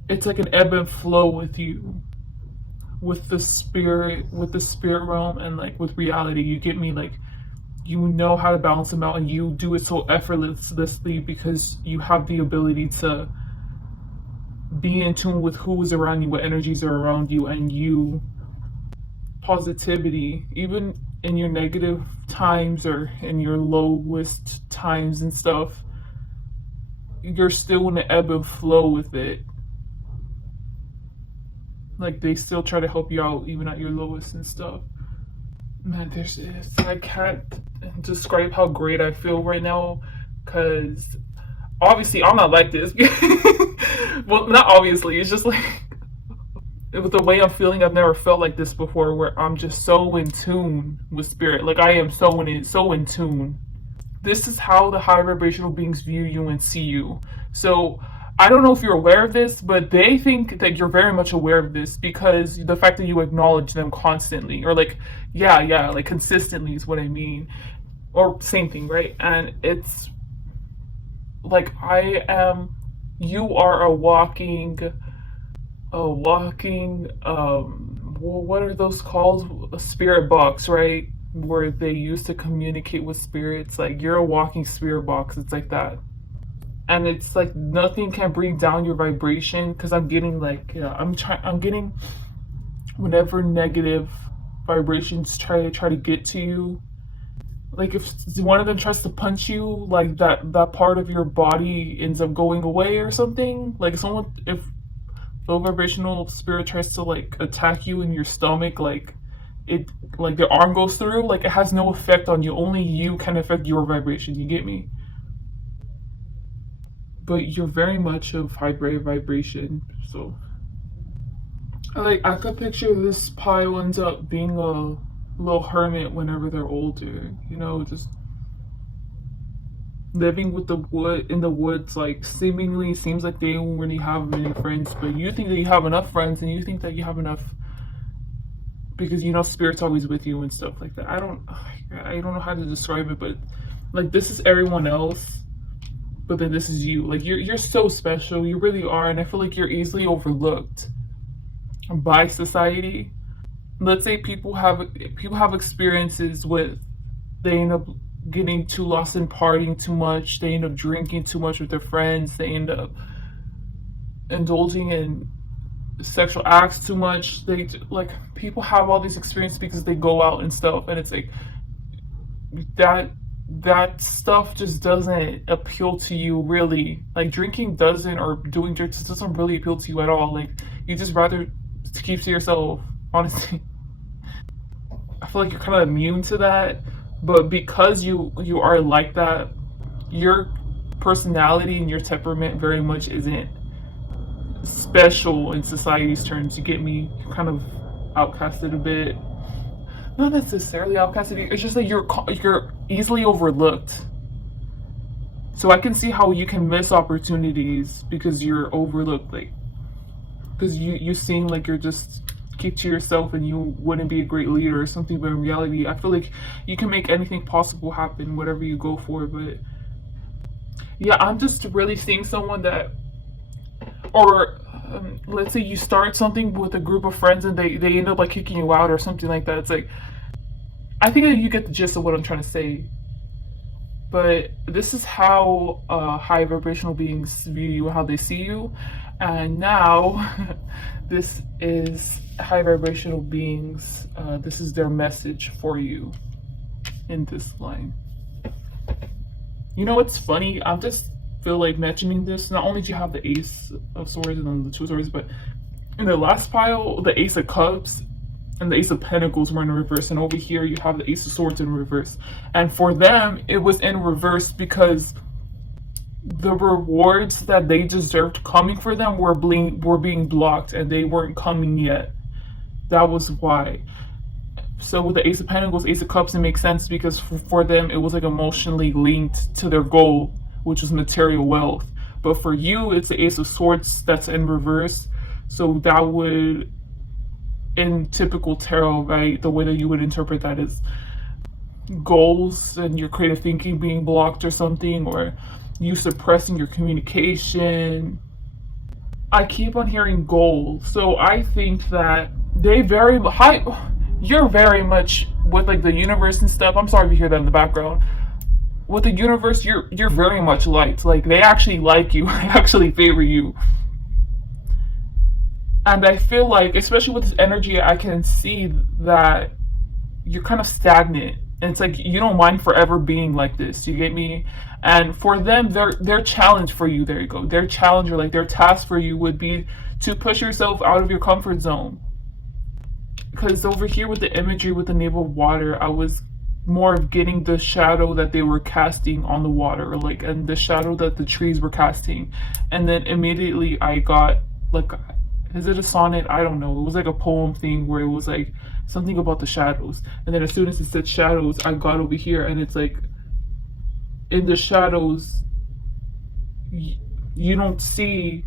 it's like an ebb and flow with you, with the spirit realm, and like with reality, you get me? Like, you know how to balance them out, and you do it so effortlessly because you have the ability to be in tune with who is around you, what energies are around you, and you positivity, even in your negative times or in your lowest times and stuff, you're still in the ebb and flow with it. Like, they still try to help you out even at your lowest and stuff. Man, there's this. I can't describe how great I feel right now, because obviously I'm not like this. Well, not obviously. It's just like, with the way I'm feeling, I've never felt like this before, where I'm just so in tune with spirit. Like, I am so in tune. This is how the high vibrational beings view you and see you. So I don't know if you're aware of this, but they think that you're very much aware of this, because the fact that you acknowledge them constantly, or like, yeah, like consistently is what I mean, or same thing, right? And it's like, you are a walking, what are those called? A spirit box, right? Where they used to communicate with spirits. Like, you're a walking spirit box. It's like that. And it's like nothing can bring down your vibration, because I'm getting like, I'm getting whenever negative vibrations try to get to you. Like, if one of them tries to punch you, like that part of your body ends up going away or something. Like, if low vibrational spirit tries to like attack you in your stomach, like their arm goes through, like, it has no effect on you. Only you can affect your vibration. You get me? But you're very much of high vibration, so like, I could picture this pile ends up being a little hermit whenever they're older, just living with the wood in the woods. Like, seemingly seems like they don't really have many friends, but you think that you have enough friends, and you think that you have enough because spirit's always with you and stuff like that. I don't know how to describe it, but like, this is everyone else, but then this is you. Like, you're so special, you really are, and I feel like you're easily overlooked by society. Let's say people have experiences with, they end up getting too lost in partying too much, they end up drinking too much with their friends, they end up indulging in sexual acts too much. They like, people have all these experiences because they go out and stuff, and it's like that stuff just doesn't appeal to you, really. Like, drinking doesn't, or doing drugs doesn't really appeal to you at all. Like, you just rather keep to yourself, honestly. I feel like you're kind of immune to that, but because you are like that, your personality and your temperament very much isn't special in society's terms. You get me? You're kind of outcasted a bit. Not necessarily outcasted. It's just that you're easily overlooked. So I can see how you can miss opportunities because you're overlooked. Like, because you seem like you're just keep to yourself and you wouldn't be a great leader or something, but in reality, I feel like you can make anything possible happen, whatever you go for. But yeah, I'm just really seeing someone that, or let's say you start something with a group of friends and they end up like kicking you out or something like that. It's like, I think that you get the gist of what I'm trying to say. But this is how high vibrational beings view you, how they see you. And now this is high vibrational beings, this is their message for you in this line. You know what's funny? I just feel like mentioning this. Not only do you have the Ace of Swords and then the Two of Swords, but in the last pile, the Ace of Cups and the Ace of Pentacles were in reverse, and over here you have the Ace of Swords in reverse. And for them, it was in reverse because the rewards that they deserved coming for them were being blocked, and they weren't coming yet. That was why. So with the Ace of Pentacles, Ace of Cups, it makes sense because for them it was like emotionally linked to their goal, which was material wealth. But for you, it's the Ace of Swords that's in reverse. So that would, in typical tarot, right, the way that you would interpret that is goals and your creative thinking being blocked or something, or you suppressing your communication. I keep on hearing goals, so I think that they very high. You're very much with like the universe and stuff. I'm sorry if you hear that in the background. With the universe, you're very much liked. Like they actually like you, they actually favor you. And I feel like, especially with this energy, I can see that you're kind of stagnant. And it's like you don't mind forever being like this. You get me? And for them, their challenge for you, there you go. Their challenge, or like their task for you, would be to push yourself out of your comfort zone. Because over here with the imagery with the Knave of Water, I was more of getting the shadow that they were casting on the water, like, and the shadow that the trees were casting. And then immediately I got like, is it a sonnet? I don't know. It was like a poem thing where it was like something about the shadows. And then as soon as it said shadows, I got over here, and it's like in the shadows, you don't see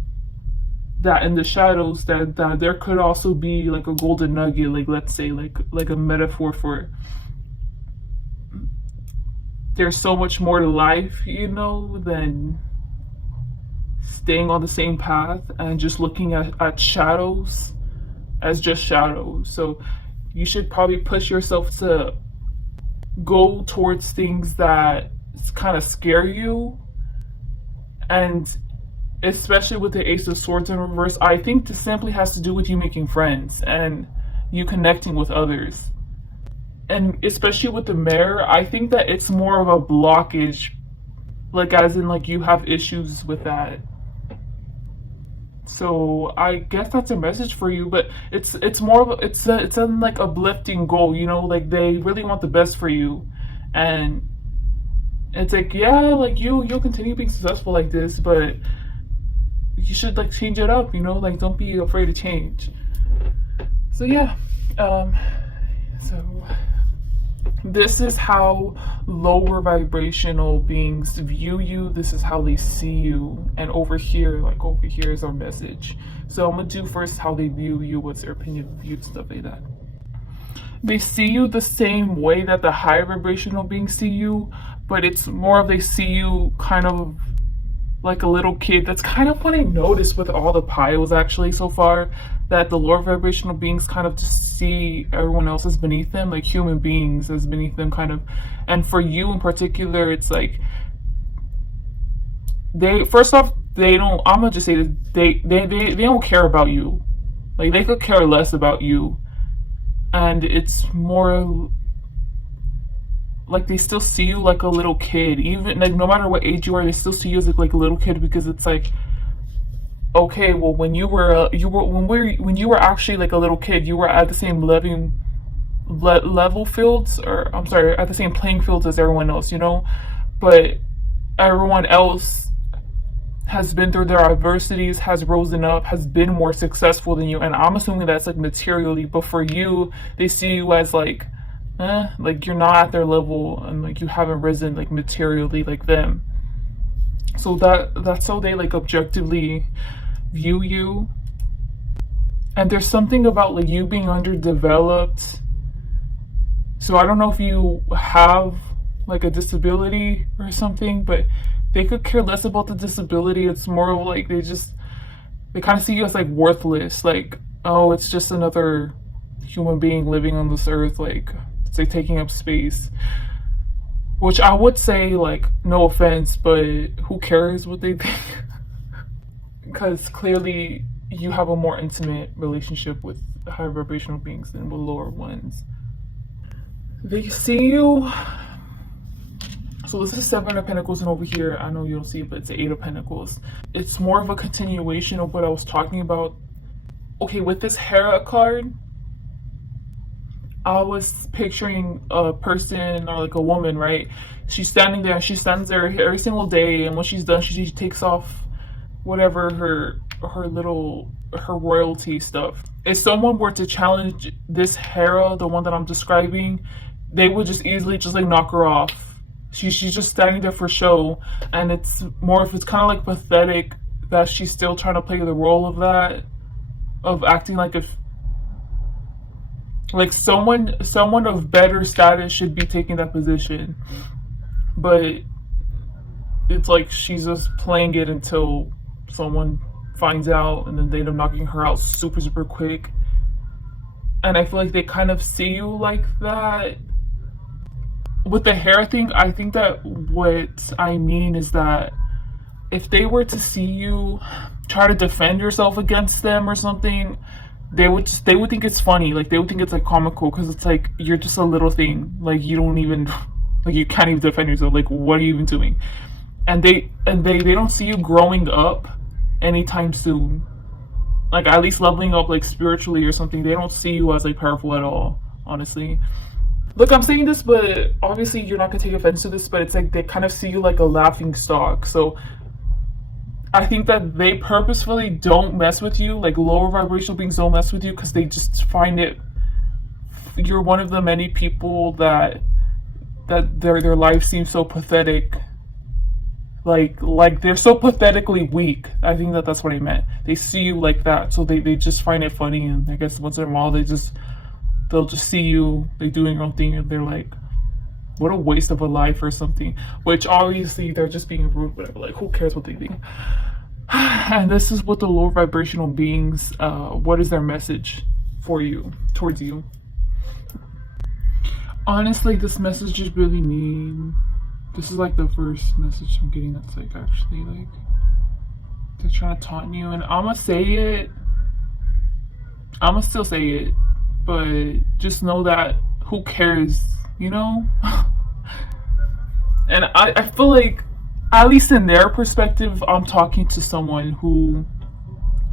that in the shadows that there could also be like a golden nugget, like let's say like a metaphor for there's so much more to life, than staying on the same path and just looking at shadows as just shadows. So you should probably push yourself to go towards things that kind of scare you. And especially with the Ace of Swords in reverse, I think this simply has to do with you making friends and you connecting with others. And especially with the Mirror, I think that it's more of a blockage, like as in like you have issues with that. So I guess that's a message for you, but it's more of it's a like uplifting goal, like they really want the best for you. And it's like, yeah, like you'll continue being successful like this, but you should like change it up, like don't be afraid to change. So yeah, so this is how lower vibrational beings view you. This is how they see you. And over here is our message. So I'm gonna do first how they view you, what's their opinion of you, stuff like that. They see you the same way that the higher vibrational beings see you, but it's more of they see you kind of like a little kid. That's kind of what I noticed with all the piles actually so far, that the lower vibrational beings kind of just see everyone else as beneath them, like human beings as beneath them kind of. And for you in particular, it's like they, first off, they don't, I'm gonna just say this, they don't care about you. Like they could care less about you. And it's more like they still see you like a little kid, even like no matter what age you are, they still see you as like a little kid, because it's like, okay, well when you were actually like a little kid, you were at the same level fields, or I'm sorry, at the same playing fields as everyone else, but everyone else has been through their adversities, has risen up, has been more successful than you. And I'm assuming that's like materially, but for you, they see you as like you're not at their level, and like you haven't risen like materially like them. So that's how they like objectively view you. And there's something about like you being underdeveloped. So I don't know if you have like a disability or something, but they could care less about the disability. It's more of like they kind of see you as like worthless, like, oh, it's just another human being living on this earth, like it's like taking up space. Which I would say, like, no offense, but who cares what they think? Because clearly you have a more intimate relationship with higher vibrational beings than with lower ones. They see you. So this is Seven of Pentacles, and over here, I know you don't see it, but it's the Eight of Pentacles. It's more of a continuation of what I was talking about. Okay, with this Hera card, I was picturing a person or like a woman, right? She's standing there and she stands there every single day, and when she's done, she takes off whatever her royalty stuff. If someone were to challenge this Hera, the one that I'm describing, they would just easily just like knock her off. She's just standing there for show, and it's kind of like pathetic that she's still trying to play the role of that, of acting like if like someone of better status should be taking that position, but it's like she's just playing it until someone finds out, and then they end up knocking her out super quick. And I feel like they kind of see you like that. With the hair thing, I think that what I mean is that if they were to see you try to defend yourself against them or something, they would think it's funny. Like they would think it's like comical, because it's like you're just a little thing. Like you don't even like you can't even defend yourself. Like what are you even doing? And they don't see you growing up anytime soon. Like at least leveling up like spiritually or something. They don't see you as like powerful at all, honestly. Look, I'm saying this, but obviously you're not gonna take offense to this, but it's like they kind of see you like a laughing stock. So I think that they purposefully don't mess with you, like lower vibrational beings don't mess with you, because they just find it, you're one of the many people that their life seems so pathetic. Like they're so pathetically weak. I think that that's what I meant. They see you like that, so they just find it funny, and I guess once in a while they'll just see you like doing your own thing, and they're like, what a waste of a life or something. Which obviously they're just being rude, whatever. Like who cares what they think? And this is what the lower vibrational beings. What is their message for you, towards you? Honestly, this message is really mean. This is like the first message I'm getting that's like actually like they're trying to taunt you, and I'ma say it. I'ma still say it, but just know that who cares, you know? And I feel like, at least in their perspective, I'm talking to someone who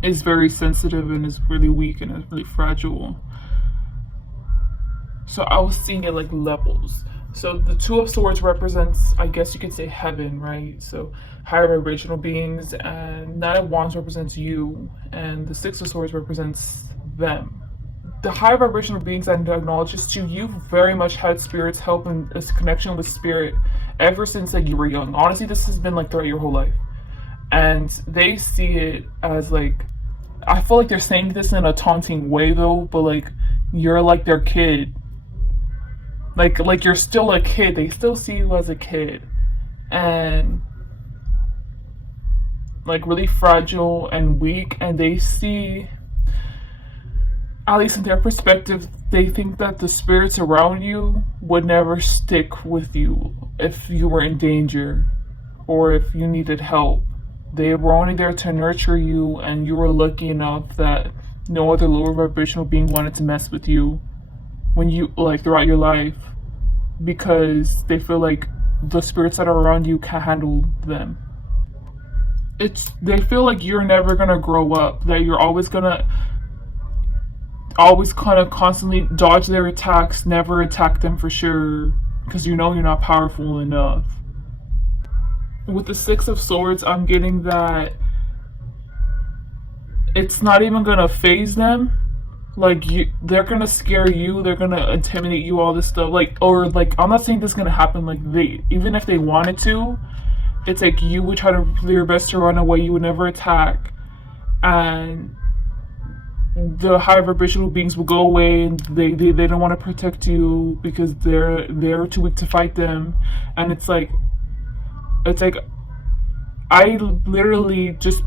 is very sensitive and is really weak and is really fragile. So I was seeing it like levels. So the Two of Swords represents, I guess you could say, heaven, right? So higher vibrational beings, and Knight of Wands represents you, and the Six of Swords represents them. The higher vibrational beings that acknowledge this to you very much had spirit's help and this connection with spirit ever since like you were young. Honestly, this has been like throughout your whole life, and they see it as like, I feel like they're saying this in a taunting way though, but like you're like their kid, like you're still a kid. They still see you as a kid, and like really fragile and weak, and they see, at least in their perspective, they think that the spirits around you would never stick with you if you were in danger or if you needed help. They were only there to nurture you, and you were lucky enough that no other lower vibrational being wanted to mess with you when you, like, throughout your life, because they feel like the spirits that are around you can't handle them. They feel like you're never gonna grow up, that you're always kind of constantly dodge their attacks, never attack them for sure, because you know you're not powerful enough. With the Six of Swords, I'm getting that it's not even gonna phase them. Like they're gonna scare you, they're gonna intimidate you, all this stuff. Or I'm not saying this is gonna happen. Like even if they wanted to, it's like you would try to do your best to run away. You would never attack, and the higher vibrational beings will go away, and they don't want to protect you because they're too weak to fight them. And it's like I literally just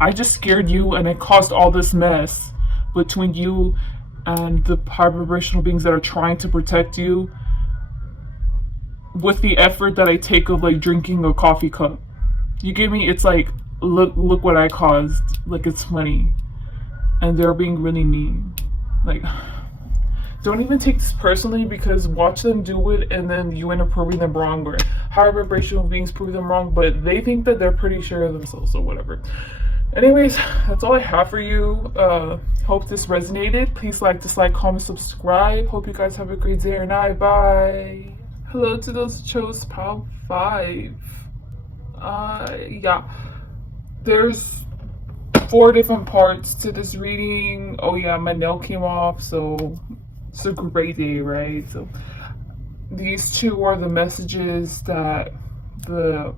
I just scared you, and it caused all this mess between you and the higher vibrational beings that are trying to protect you, with the effort that I take of like drinking a coffee cup. You get me? It's like, look what I caused. Like, it's funny. And they're being really mean. Like, don't even take this personally, because watch them do it and then you end up proving them wrong, or higher vibrational beings prove them wrong, but they think that they're pretty sure of themselves, or whatever. Anyways, that's all I have for you. Hope this resonated. Please like, dislike, comment, subscribe. Hope you guys have a great day or night. Bye. Hello to those who chose Pal 5. Yeah. There's 4 different parts to this reading. Oh yeah, my nail came off, so it's a great day, right? So these 2 are the messages that the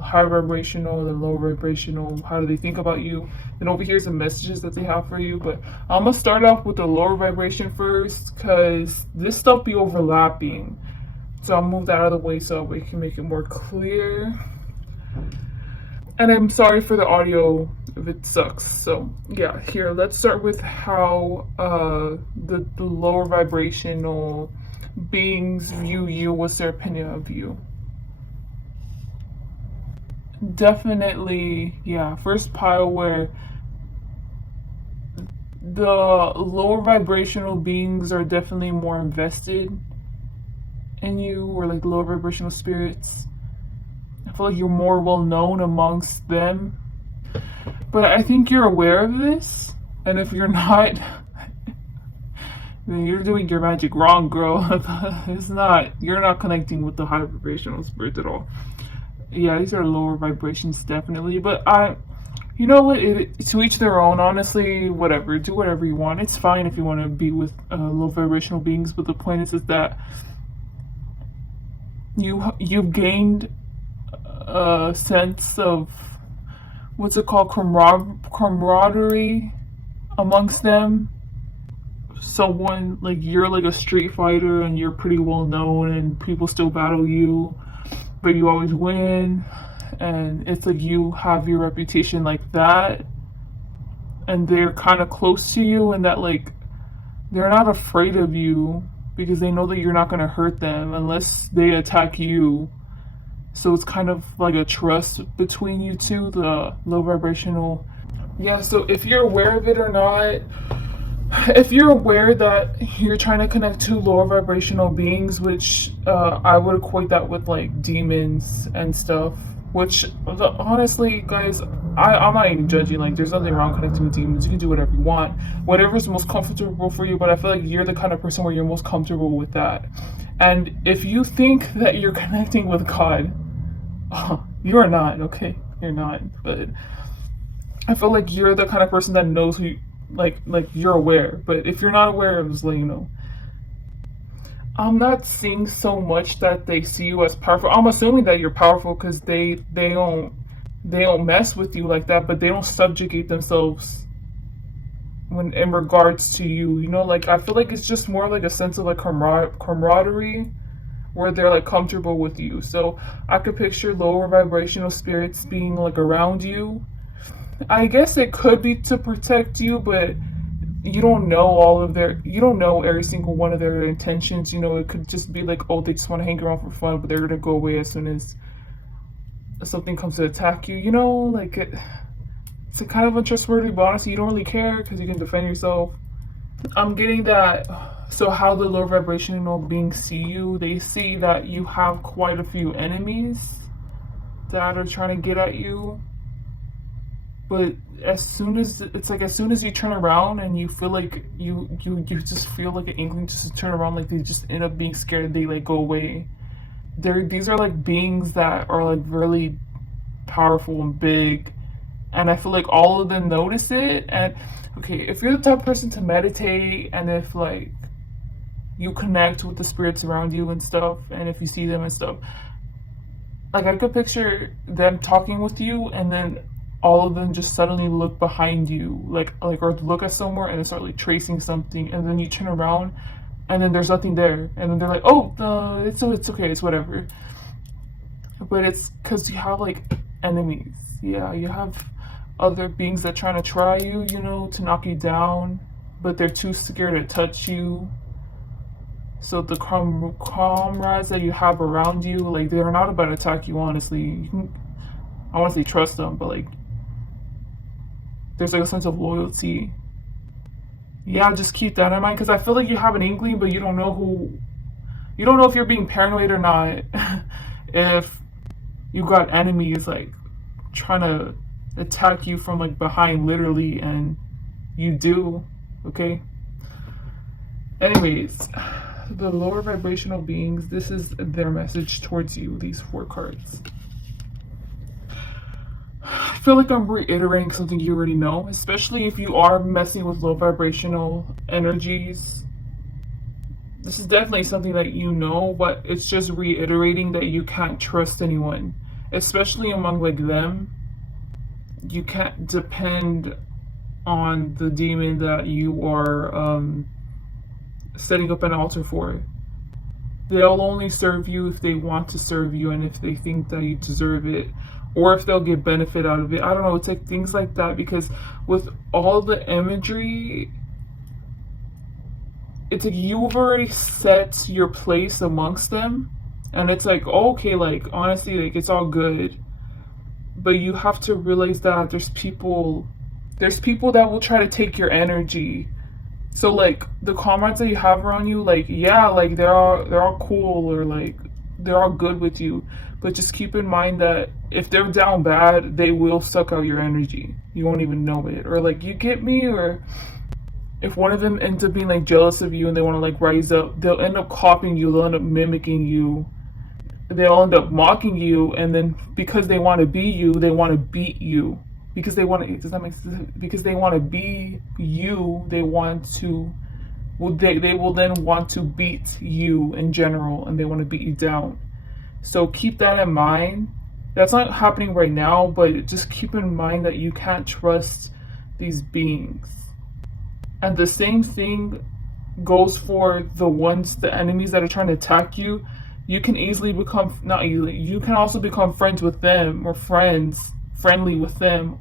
high vibrational, the low vibrational, how do they think about you? And over here's the messages that they have for you. But I'm gonna start off with the lower vibration first, because this stuff be overlapping. So I'll move that out of the way so we can make it more clear. And I'm sorry for the audio if it sucks. So yeah, here, let's start with how the lower vibrational beings view you. What's their opinion of you? Definitely, yeah. First pile where the lower vibrational beings are definitely more invested in you, or like lower vibrational spirits. I feel like you're more well known amongst them. But I think you're aware of this. And if you're not, then you're doing your magic wrong, girl. You're not connecting with the high vibrational spirits at all. Yeah, these are lower vibrations, definitely. But you know what? To each their own, honestly, whatever. Do whatever you want. It's fine if you want to be with low vibrational beings, but the point is that you've gained a sense of, what's it called, camaraderie amongst them. Someone like, you're like a street fighter and you're pretty well known and people still battle you, but you always win, and it's like you have your reputation like that, and they're kind of close to you, and that like they're not afraid of you because they know that you're not going to hurt them unless they attack you. So it's kind of like a trust between you two, the low vibrational. Yeah, so if you're aware of it or not, if you're aware that you're trying to connect to lower vibrational beings, which I would equate that with like demons and stuff, which honestly, guys, I'm not even judging. Like, there's nothing wrong connecting with demons. You can do whatever you want, whatever's most comfortable for you. But I feel like you're the kind of person where you're most comfortable with that. And if you think that you're connecting with God, you are not. Okay, you're not. But I feel like you're the kind of person that knows who. Like you're aware, but if you're not aware, I'm just letting you know. I'm not seeing so much that they see you as powerful. I'm assuming that you're powerful because they don't mess with you like that, but they don't subjugate themselves when in regards to you. You know, like I feel like it's just more like a sense of like camaraderie, where they're like comfortable with you. So I could picture lower vibrational spirits being like around you. I guess it could be to protect you, but you don't know you don't know every single one of their intentions. You know, it could just be like, oh, they just want to hang around for fun, but they're gonna go away as soon as something comes to attack you. You know, like it's a kind of untrustworthy, but honestly, you don't really care because you can defend yourself. I'm getting that. So how the low vibrational beings see you, they see that you have quite a few enemies that are trying to get at you. But as soon as you turn around and you feel like you just feel like an inkling just to turn around, like they just end up being scared and they like go away. These are like beings that are like really powerful and big, and I feel like all of them notice it. And okay, if you're the type of person to meditate, and if like you connect with the spirits around you and stuff, and if you see them and stuff, like I could picture them talking with you, and then all of them just suddenly look behind you, like or look at somewhere and then start like tracing something, and then you turn around, and then there's nothing there, and then they're like, oh, it's okay, it's whatever. But it's because you have like enemies. Yeah, you have other beings that trying to try you, you know, to knock you down, but they're too scared to touch you. So the comrades that you have around you, like they're not about to attack you. Honestly, I want to say trust them, but like there's like a sense of loyalty. Yeah, just keep that in mind, because I feel like you have an inkling, but you don't know if you're being paranoid or not. If you got enemies like trying to attack you from like behind, literally, and you do. Okay. Anyways, the lower vibrational beings, this is their message towards you, these 4 cards. I feel like I'm reiterating something you already know, especially if you are messing with low vibrational energies. This is definitely something that you know, but it's just reiterating that you can't trust anyone, especially among like them. You can't depend on the demon that you are setting up an altar for. They'll only serve you if they want to serve you and if they think that you deserve it, or if they'll get benefit out of it. I don't know, it's like things like that, because with all the imagery, it's like you've already set your place amongst them, and it's like, okay, like honestly, like it's all good, but you have to realize that there's people that will try to take your energy. So like the comrades that you have around you, like yeah, like they're all cool, or like they're all good with you, but just keep in mind that if they're down bad, they will suck out your energy. You won't even know it. Or like, you get me? Or if one of them ends up being like jealous of you and they want to like rise up, they'll end up copying you, they'll end up mimicking you, they'll end up mocking you, and then because they want to be you, they want to beat you. Because they want to, does that make sense? Because they want to be you, they want to, well, they will then want to beat you in general, and they want to beat you down. So keep that in mind. That's not happening right now, but just keep in mind that you can't trust these beings. And the same thing goes for the enemies that are trying to attack you. You can easily become, not easily, you can also become friends with them, or friendly with them.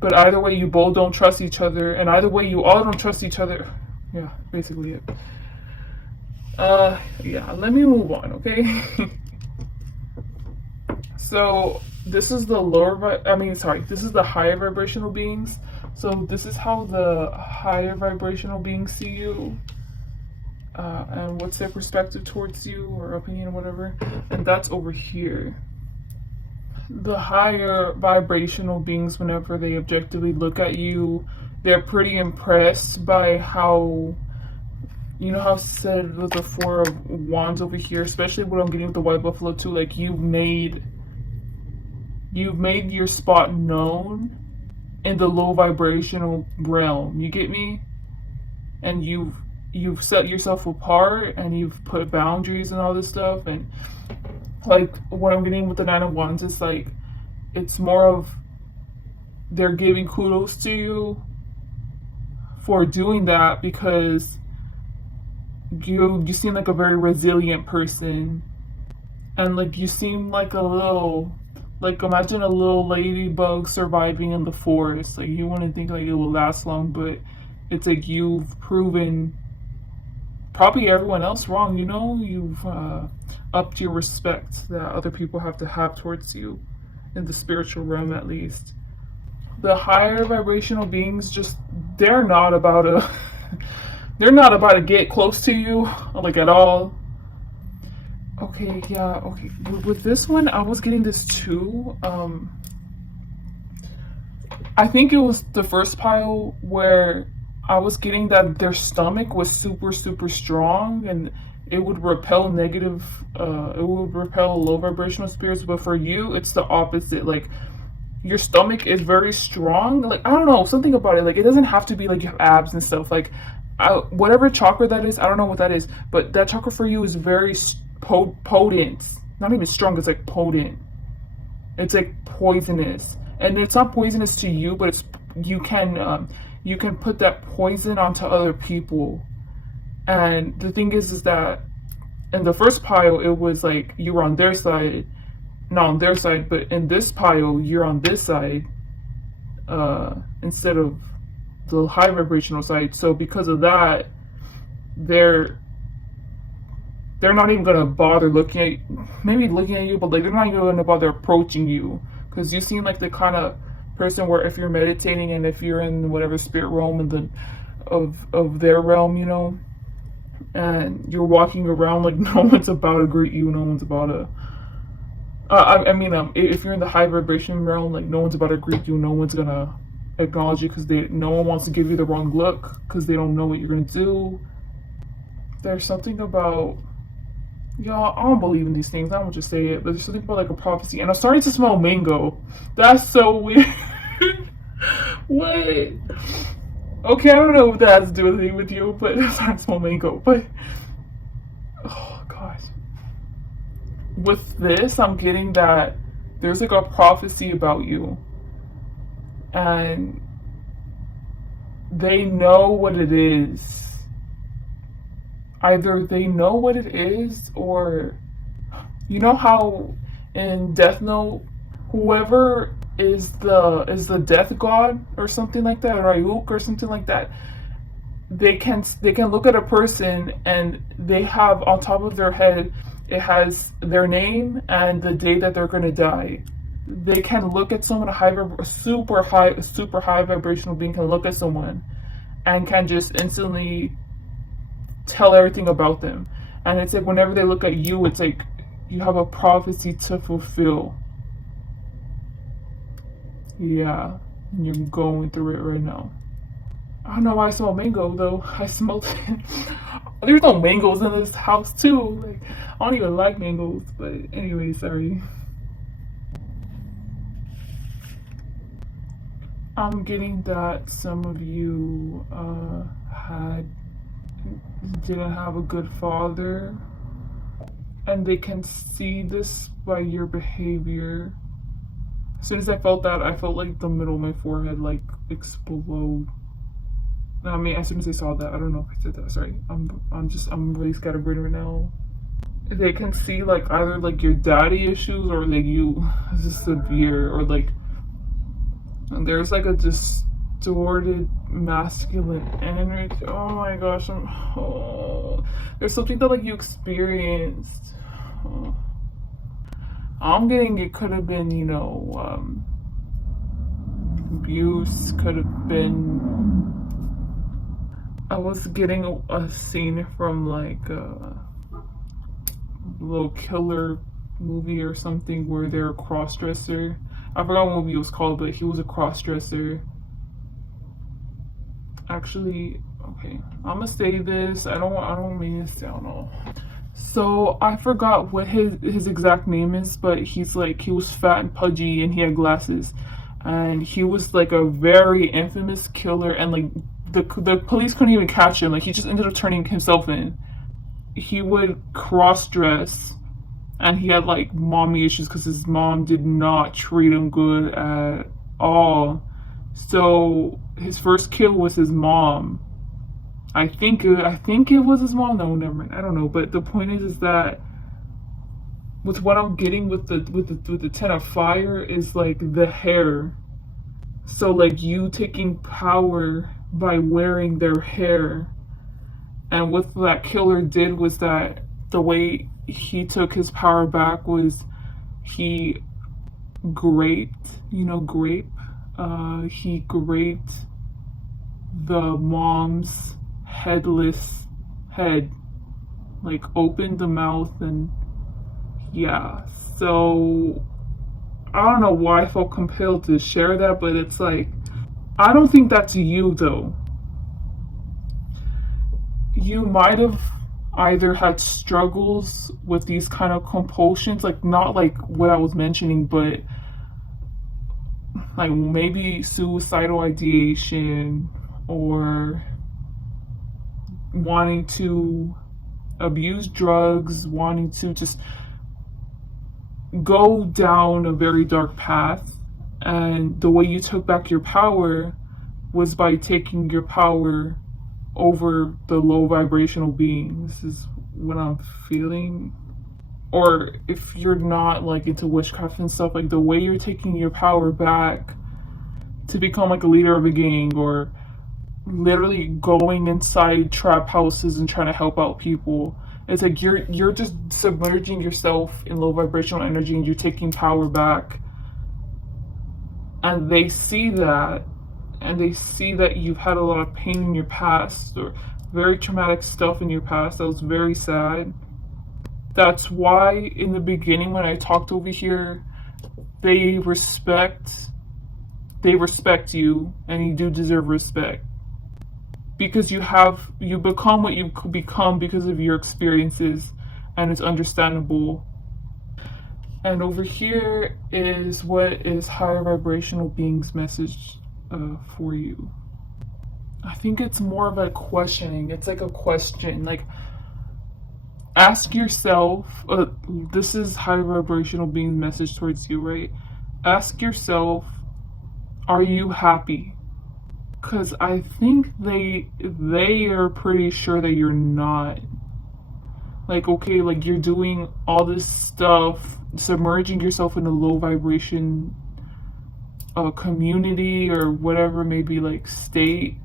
But either way, you both don't trust each other, and either way, you all don't trust each other. Yeah, basically it. Yeah, let me move on, okay? So this is the this is the higher vibrational beings. So this is how the higher vibrational beings see you, and what's their perspective towards you, or opinion, or whatever. And that's over here. The higher vibrational beings, whenever they objectively look at you, they're pretty impressed by how, you know how I said with the 4 of Wands over here, especially what I'm getting with the White Buffalo too, like you've made your spot known in the low vibrational realm. You get me? And you've set yourself apart, and you've put boundaries and all this stuff. And like what I'm getting with the 9 of Wands is like, it's more of they're giving kudos to you for doing that, because you seem like a very resilient person, and like you seem like a little, like imagine a little ladybug surviving in the forest. Like you wouldn't think like it will last long, but it's like you've proven probably everyone else wrong. You know, you've upped your respect that other people have to have towards you, in the spiritual realm at least. The higher vibrational beings, just they're not about to get close to you, like at all. Okay, yeah, okay. With this one, I was getting this too. I think it was the first pile where I was getting that their stomach was super, super strong, and it would repel low vibrational spirits. But for you, it's the opposite. Like, your stomach is very strong. Like, I don't know, something about it. Like, it doesn't have to be like you have abs and stuff. Like, whatever chakra that is, I don't know what that is, but that chakra for you is very potent. Not even strong, it's like potent. It's like poisonous. And it's not poisonous to you, but you can put that poison onto other people. And the thing is that in the first pile, it was like you were on their side, not on their side, but in this pile, you're on this side, instead of the high vibrational side. So because of that, they're not even gonna bother looking at you, but like they're not even gonna bother approaching you, because you seem like the kind of person where if you're meditating and if you're in whatever spirit realm and of their realm, you know, and you're walking around, like no one's about to greet you, no one's about to I mean, if you're in the high vibration realm, like no one's about to greet you, no one's gonna acknowledge you because no one wants to give you the wrong look because they don't know what you're gonna do. There's something about y'all. I don't believe in these things. I won't just say it, but there's something about like a prophecy, and I'm starting to smell mango. That's so weird. What? Okay, I don't know if that has to do anything with you, but I'm starting to smell mango. But oh gosh, with this, I'm getting that there's like a prophecy about you, and they know what it is. Either they know what it is, or you know how in Death Note, whoever is the death god or something like that, Ryuk or something like that, they can look at a person and they have on top of their head it has their name and the day that they're gonna die. They can look at someone a super high vibrational being can look at someone and can just instantly tell everything about them. And it's like whenever they look at you, it's like you have a prophecy to fulfill. Yeah, and you're going through it right now. I don't know why I smell mango though. I smelled it. There's no mangoes in this house too. Like I don't even like mangoes, but anyway, sorry. I'm getting that some of you had didn't have a good father, and they can see this by your behavior. As soon as I felt that, I felt like the middle of my forehead like explode. I mean, as soon as I saw that, I don't know if I said that. Sorry, I'm really scatterbrained right now. They can see like either like your daddy issues or like you this is severe or like there's like a distorted masculine energy. Oh my gosh, there's something that like you experienced. Oh. I'm getting it could have been, abuse, could have been. I was getting a scene from like a little killer movie or something where they're a cross dresser. I forgot what movie it was called, but he was a cross dresser. Actually, okay, I'm gonna say this. I don't mean to sound all. So I forgot what his exact name is, but he was fat and pudgy and he had glasses, and he was like a very infamous killer, and like the police couldn't even catch him. Like he just ended up turning himself in. He would cross dress, and he had like mommy issues because his mom did not treat him good at all. So his first kill was his mom. I think it was his mom. No, never mind. I don't know. But the point is that with what I'm getting with the Ten of Fire is like the hair. So like you taking power by wearing their hair, and what that killer did was that the way he took his power back was he graped, grape. He graped the mom's headless head, like opened the mouth, and yeah. So I don't know why I felt compelled to share that, but it's like I don't think that's you though. You might have either had struggles with these kind of compulsions, like not like what I was mentioning, but like maybe suicidal ideation or wanting to abuse drugs, wanting to just go down a very dark path. And the way you took back your power was by taking your power over the low vibrational being. This is what I'm feeling. Or if you're not like into witchcraft and stuff, like the way you're taking your power back to become like a leader of a gang, or literally going inside trap houses and trying to help out people. It's like you're just submerging yourself in low vibrational energy and you're taking power back. And they see that, and they see that you've had a lot of pain in your past or very traumatic stuff in your past that was very sad. That's why in the beginning when I talked over here, they respect they respect you, and you do deserve respect because you become what you become because of your experiences, and it's understandable. And over here is what is higher vibrational beings message for you. I think it's more of a questioning. It's like a question. Like, ask yourself, this is higher vibrational beings message towards you, right? Ask yourself, are you happy? Because I think they are pretty sure that you're not. Like, okay, like you're doing all this stuff, submerging yourself in a low vibration community or whatever, maybe like state,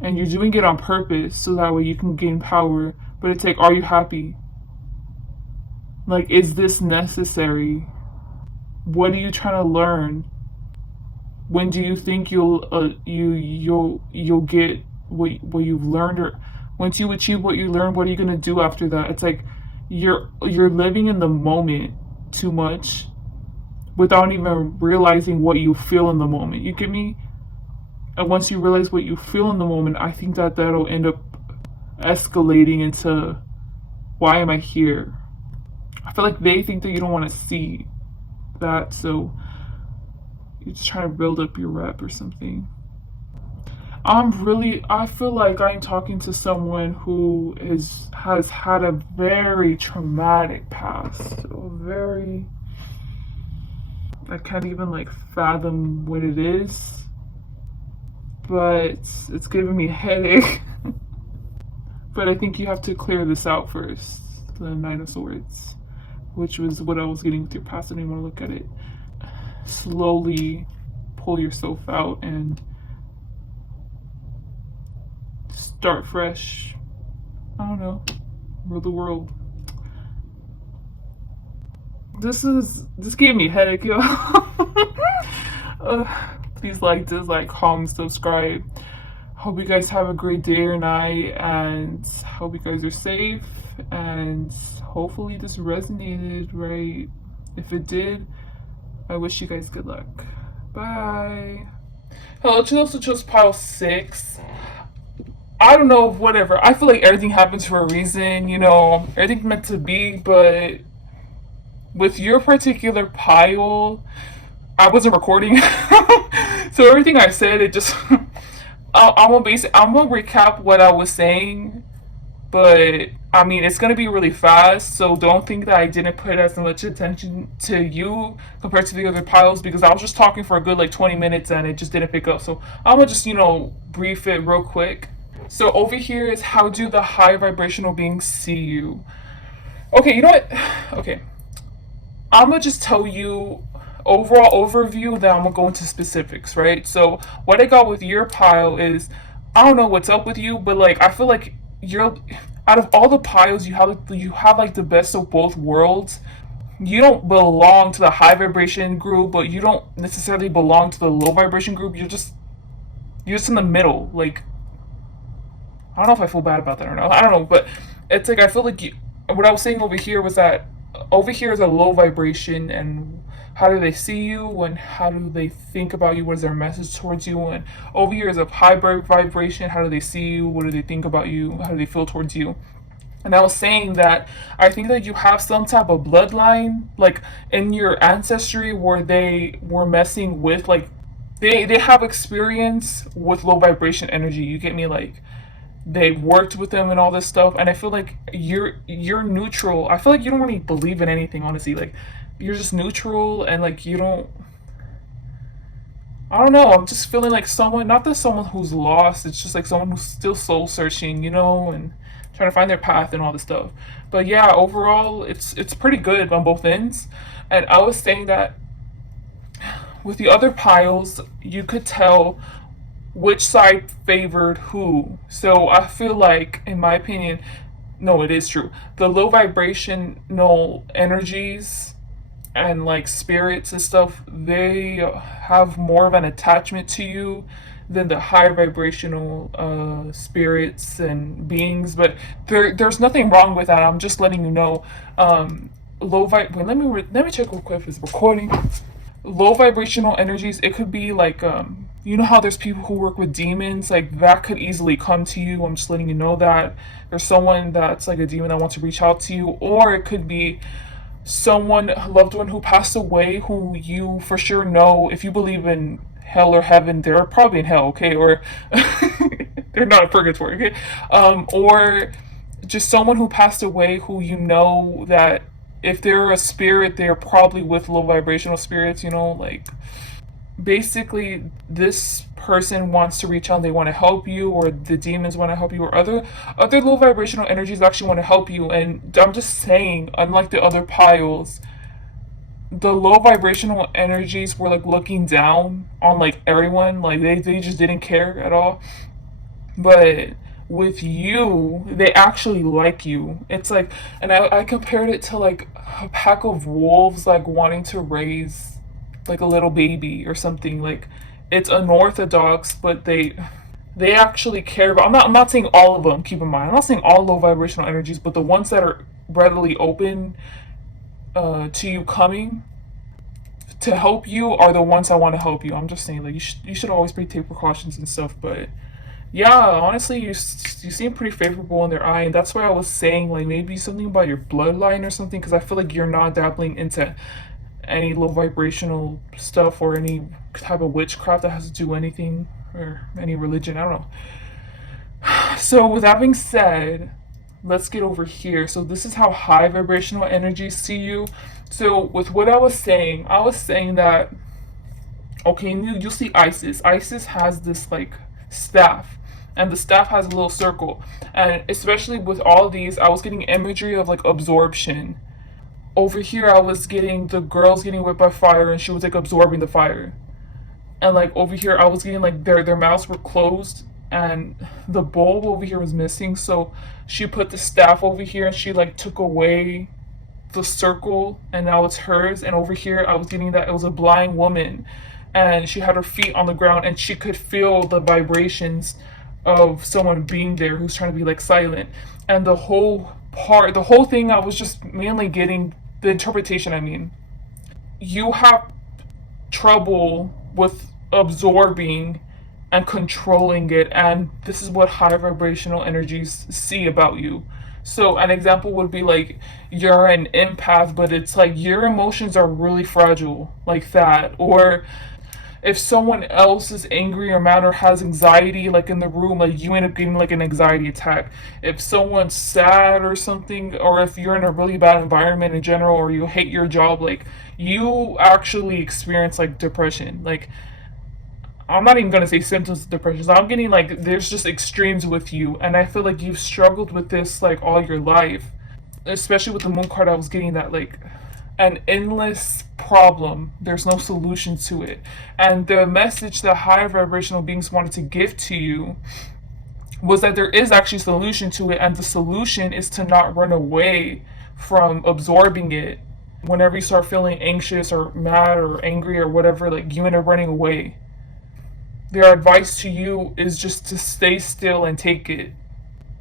and you're doing it on purpose so that way you can gain power. But it's like, are you happy? Like, is this necessary? What are you trying to learn? When do you think you'll get what you've learned? Or once you achieve what you learned, what are you gonna do after that? It's like you're living in the moment too much without even realizing what you feel in the moment. You get me? And once you realize what you feel in the moment, I think that that'll end up escalating into, why am I here? I feel like they think that you don't want to see that, so you're just trying to build up your rep or something. I feel like I'm talking to someone who has had a very traumatic past. I can't even like fathom what it is, but it's giving me a headache. But I think you have to clear this out first. The Nine of Swords, which was what I was getting with your past. I didn't want to look at it. Slowly pull yourself out and start fresh. I don't know. Rule the world. This gave me a headache, yo. Please like, dislike, comment, subscribe. Hope you guys have a great day or night, and hope you guys are safe, and hopefully this resonated right. If it did, I wish you guys good luck. Bye. Hello, you also chose pile 6. I don't know, whatever. I feel like everything happens for a reason, you know, everything's meant to be, but with your particular pile, I wasn't recording. So everything I said, it just I'm gonna recap what I was saying, but I mean it's gonna be really fast, so don't think that I didn't put as much attention to you compared to the other piles, because I was just talking for a good like 20 minutes and it just didn't pick up. So I'm gonna just, brief it real quick. So over here is, how do the high vibrational beings see you? Okay, you know what? Okay. I'm gonna just tell you overall overview, then I'm gonna go into specifics, right? So what I got with your pile is, I don't know what's up with you, but like I feel like you're, out of all the piles you have like the best of both worlds. You don't belong to the high vibration group, but you don't necessarily belong to the low vibration group. You're just in the middle. Like, I don't know if I feel bad about that or not. I don't know, but it's like I feel like what I was saying over here was that over here is a low vibration, and how do they see you, and how do they think about you, what is their message towards you. And over here is a high vibration, how do they see you, what do they think about you, how do they feel towards you. And I was saying that I think that you have some type of bloodline, like in your ancestry, where they were messing with, like, they have experience with low vibration energy. You get me? Like, they worked with them and all this stuff, and I feel like you're neutral. I feel like you don't really believe in anything, honestly. Like, you're just neutral, and like you don't, I don't know, I'm just feeling like someone, not that someone who's lost, it's just like someone who's still soul searching, and trying to find their path and all this stuff. But yeah, overall it's pretty good on both ends. And I was saying that with the other piles, you could tell which side favored who. So I feel like, in my opinion, no, it is true. The low vibrational energies and like spirits and stuff, they have more of an attachment to you than the high vibrational spirits and beings. But there's nothing wrong with that. I'm just letting you know. Low vibe. Wait, let me check real quick if it's recording. Low vibrational energies. It could be like you know how there's people who work with demons, like that could easily come to you. I'm just letting you know that there's someone that's like a demon that wants to reach out to you, or it could be someone, a loved one who passed away, who you for sure know, if you believe in hell or heaven, they're probably in hell, okay, or they're not in purgatory, okay, or just someone who passed away who you know that if they're a spirit, they're probably with low vibrational spirits, you know, like basically this person wants to reach out, they want to help you, or the demons want to help you, or other low vibrational energies actually want to help you. And I'm just saying, unlike the other piles, the low vibrational energies were like looking down on like everyone, like they just didn't care at all. But with you, they actually like you. It's like, and I compared it to like a pack of wolves like wanting to raise like a little baby or something. Like it's unorthodox, but they actually care about. I'm not saying all of them. Keep in mind, I'm not saying all low vibrational energies, but the ones that are readily open to you coming to help you are the ones that want to help you. I'm just saying, like you should always take precautions and stuff, but yeah, honestly, you seem pretty favorable in their eye, and that's why I was saying like maybe something about your bloodline or something, because I feel like you're not dabbling into any low vibrational stuff or any type of witchcraft that has to do anything or any religion. I don't know. So with that being said, let's get over here. So this is how high vibrational energies see you. So with what I was saying that okay, you see Isis. Isis has this like staff, and the staff has a little circle. And especially with all these, I was getting imagery of like absorption. Over here, I was getting the girls getting whipped by fire, and she was like absorbing the fire. And like over here, I was getting like their mouths were closed, and the bulb over here was missing. So she put the staff over here, and she like took away the circle, and now it's hers. And over here I was getting that it was a blind woman, and she had her feet on the ground, and she could feel the vibrations of someone being there who's trying to be like silent. And the whole thing, I was just mainly getting the interpretation. I mean, you have trouble with absorbing and controlling it, and this is what high vibrational energies see about you. So an example would be like you're an empath, but it's like your emotions are really fragile like that. Or if someone else is angry or mad or has anxiety like in the room, like you end up getting like an anxiety attack. If someone's sad or something, or if you're in a really bad environment in general, or you hate your job, like you actually experience like depression. Like I'm not even gonna say symptoms of depression. So I'm getting like there's just extremes with you, and I feel like you've struggled with this like all your life. Especially with the moon card, I was getting that like an endless problem. There's no solution to it, and the message that higher vibrational beings wanted to give to you was that there is actually a solution to it, and the solution is to not run away from absorbing it. Whenever you start feeling anxious or mad or angry or whatever, like you end up running away. Their advice to you is just to stay still and take it.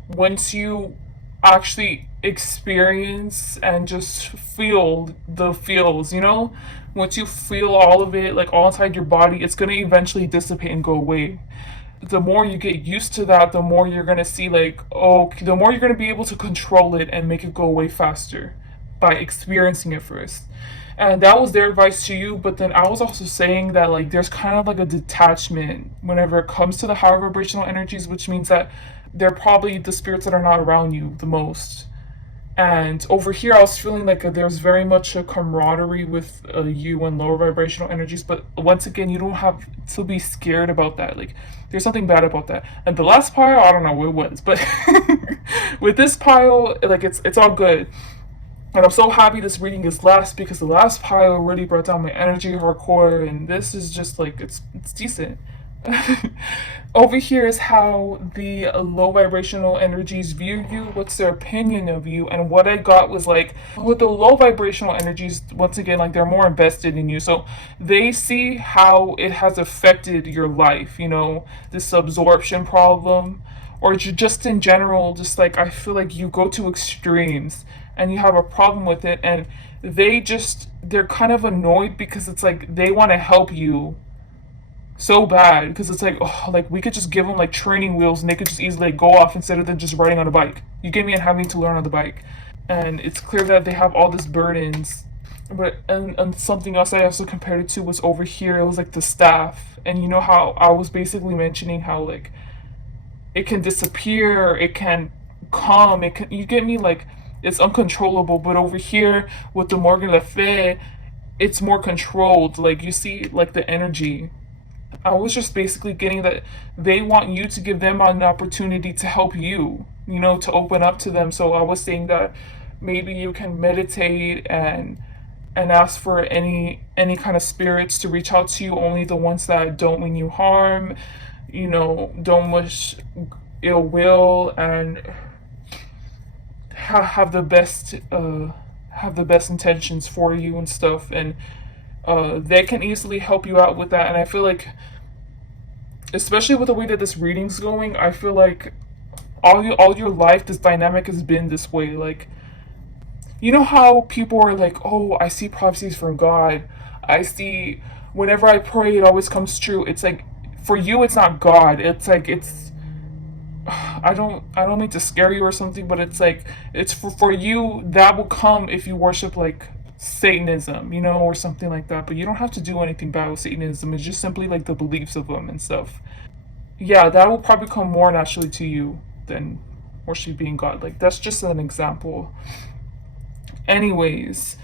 Once you actually experience and just feel the feels, you know? Once you feel all of it, like all inside your body, it's gonna eventually dissipate and go away. The more you get used to that, the more you're gonna see, like, oh, the more you're gonna be able to control it and make it go away faster by experiencing it first. And that was their advice to you. But then I was also saying that like there's kind of like a detachment whenever it comes to the higher vibrational energies, which means that they're probably the spirits that are not around you the most. And over here, I was feeling like there's very much a camaraderie with you and lower vibrational energies. But once again, you don't have to be scared about that. Like, there's something bad about that. And the last pile, I don't know what it was, but with this pile, like it's all good. And I'm so happy this reading is last, because the last pile really brought down my energy hardcore, and this is just like it's decent. Over here is how the low vibrational energies view you, what's their opinion of you, and what I got was like with the low vibrational energies, once again, like they're more invested in you. So they see how it has affected your life, this absorption problem, or just in general, just like I feel like you go to extremes and you have a problem with it, and they're kind of annoyed because it's like they want to help you so bad because it's like, oh, like we could just give them like training wheels and they could just easily like, go off instead of them just riding on a bike. You get me? And having to learn on the bike, and it's clear that they have all these burdens. But and something else I also compared it to was over here. It was like the staff, and you know how I was basically mentioning how like it can disappear, it can come, it can, you get me, like it's uncontrollable. But over here with the Morgan Le Fay, it's more controlled. Like you see, like the energy. I was just basically getting that they want you to give them an opportunity to help you, to open up to them. So I was saying that maybe you can meditate and ask for any kind of spirits to reach out to you, only the ones that don't mean you harm, don't wish ill will, and have the best intentions for you and stuff. And they can easily help you out with that. And I feel like, especially with the way that this reading's going, I feel like all your life this dynamic has been this way. Like, you know how people are like, oh, I see prophecies from God, I see, whenever I pray it always comes true. It's like, for you it's not God, it's like, it's, I don't mean to scare you or something, but it's like, it's for you that will come if you worship like Satanism, or something like that. But you don't have to do anything bad with Satanism. It's just simply like the beliefs of them and stuff. Yeah, that will probably come more naturally to you than worshiping God. Like, that's just an example. Anyways,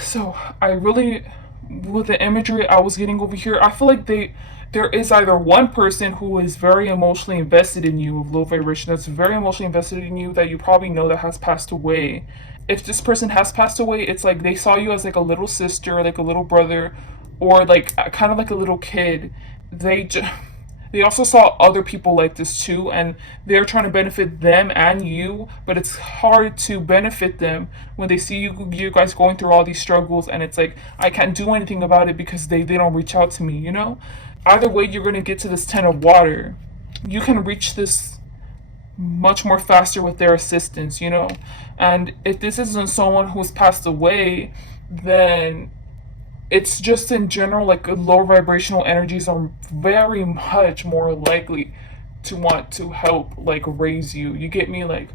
so I really, with the imagery I was getting over here, I feel like there is either one person who is very emotionally invested in you, of low vibration, that's very emotionally invested in you, that you probably know, that has passed away. If this person has passed away, it's like they saw you as like a little sister, or like a little brother, or like kind of like a little kid. They just, they also saw other people like this too, and they're trying to benefit them and you, but it's hard to benefit them when they see you guys going through all these struggles, and it's like I can't do anything about it because they don't reach out to me. Either way, you're going to get to this 10 of water. You can reach this much more faster with their assistance. And if this isn't someone who's passed away, then it's just in general, like lower vibrational energies are very much more likely to want to help like raise you. You get me? Like,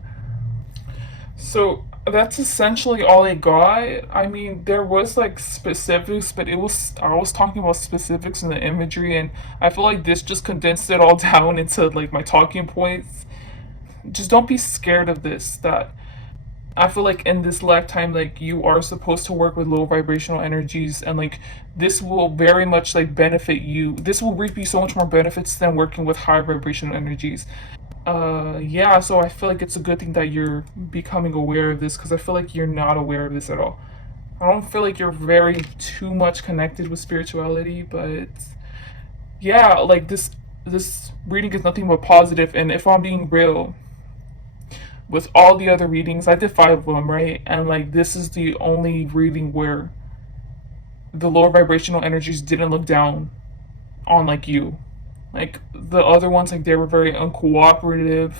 so that's essentially all I got. I mean, there was like specifics, but I was talking about specifics in the imagery, and I feel like this just condensed it all down into like my talking points. Just don't be scared of this. That I feel like in this lifetime, like you are supposed to work with low vibrational energies, and like this will very much like benefit you. This will reap you so much more benefits than working with high vibrational energies. Yeah, so I feel like it's a good thing that you're becoming aware of this, because I feel like you're not aware of this at all. I don't feel like you're very too much connected with spirituality, but yeah, like this reading is nothing but positive. And if I'm being real, with all the other readings, I did 5 of them, right? And like this is the only reading where the lower vibrational energies didn't look down on like you. Like the other ones, like they were very uncooperative,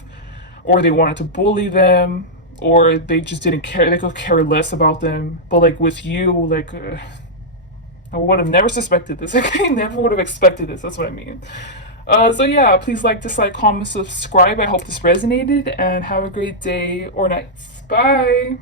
or they wanted to bully them, or they just didn't care. They could care less about them. But like with you, like I would have never suspected this. Like I never would have expected this. That's what I mean. So yeah, please like, dislike, comment, subscribe. I hope this resonated, and have a great day or night. Bye.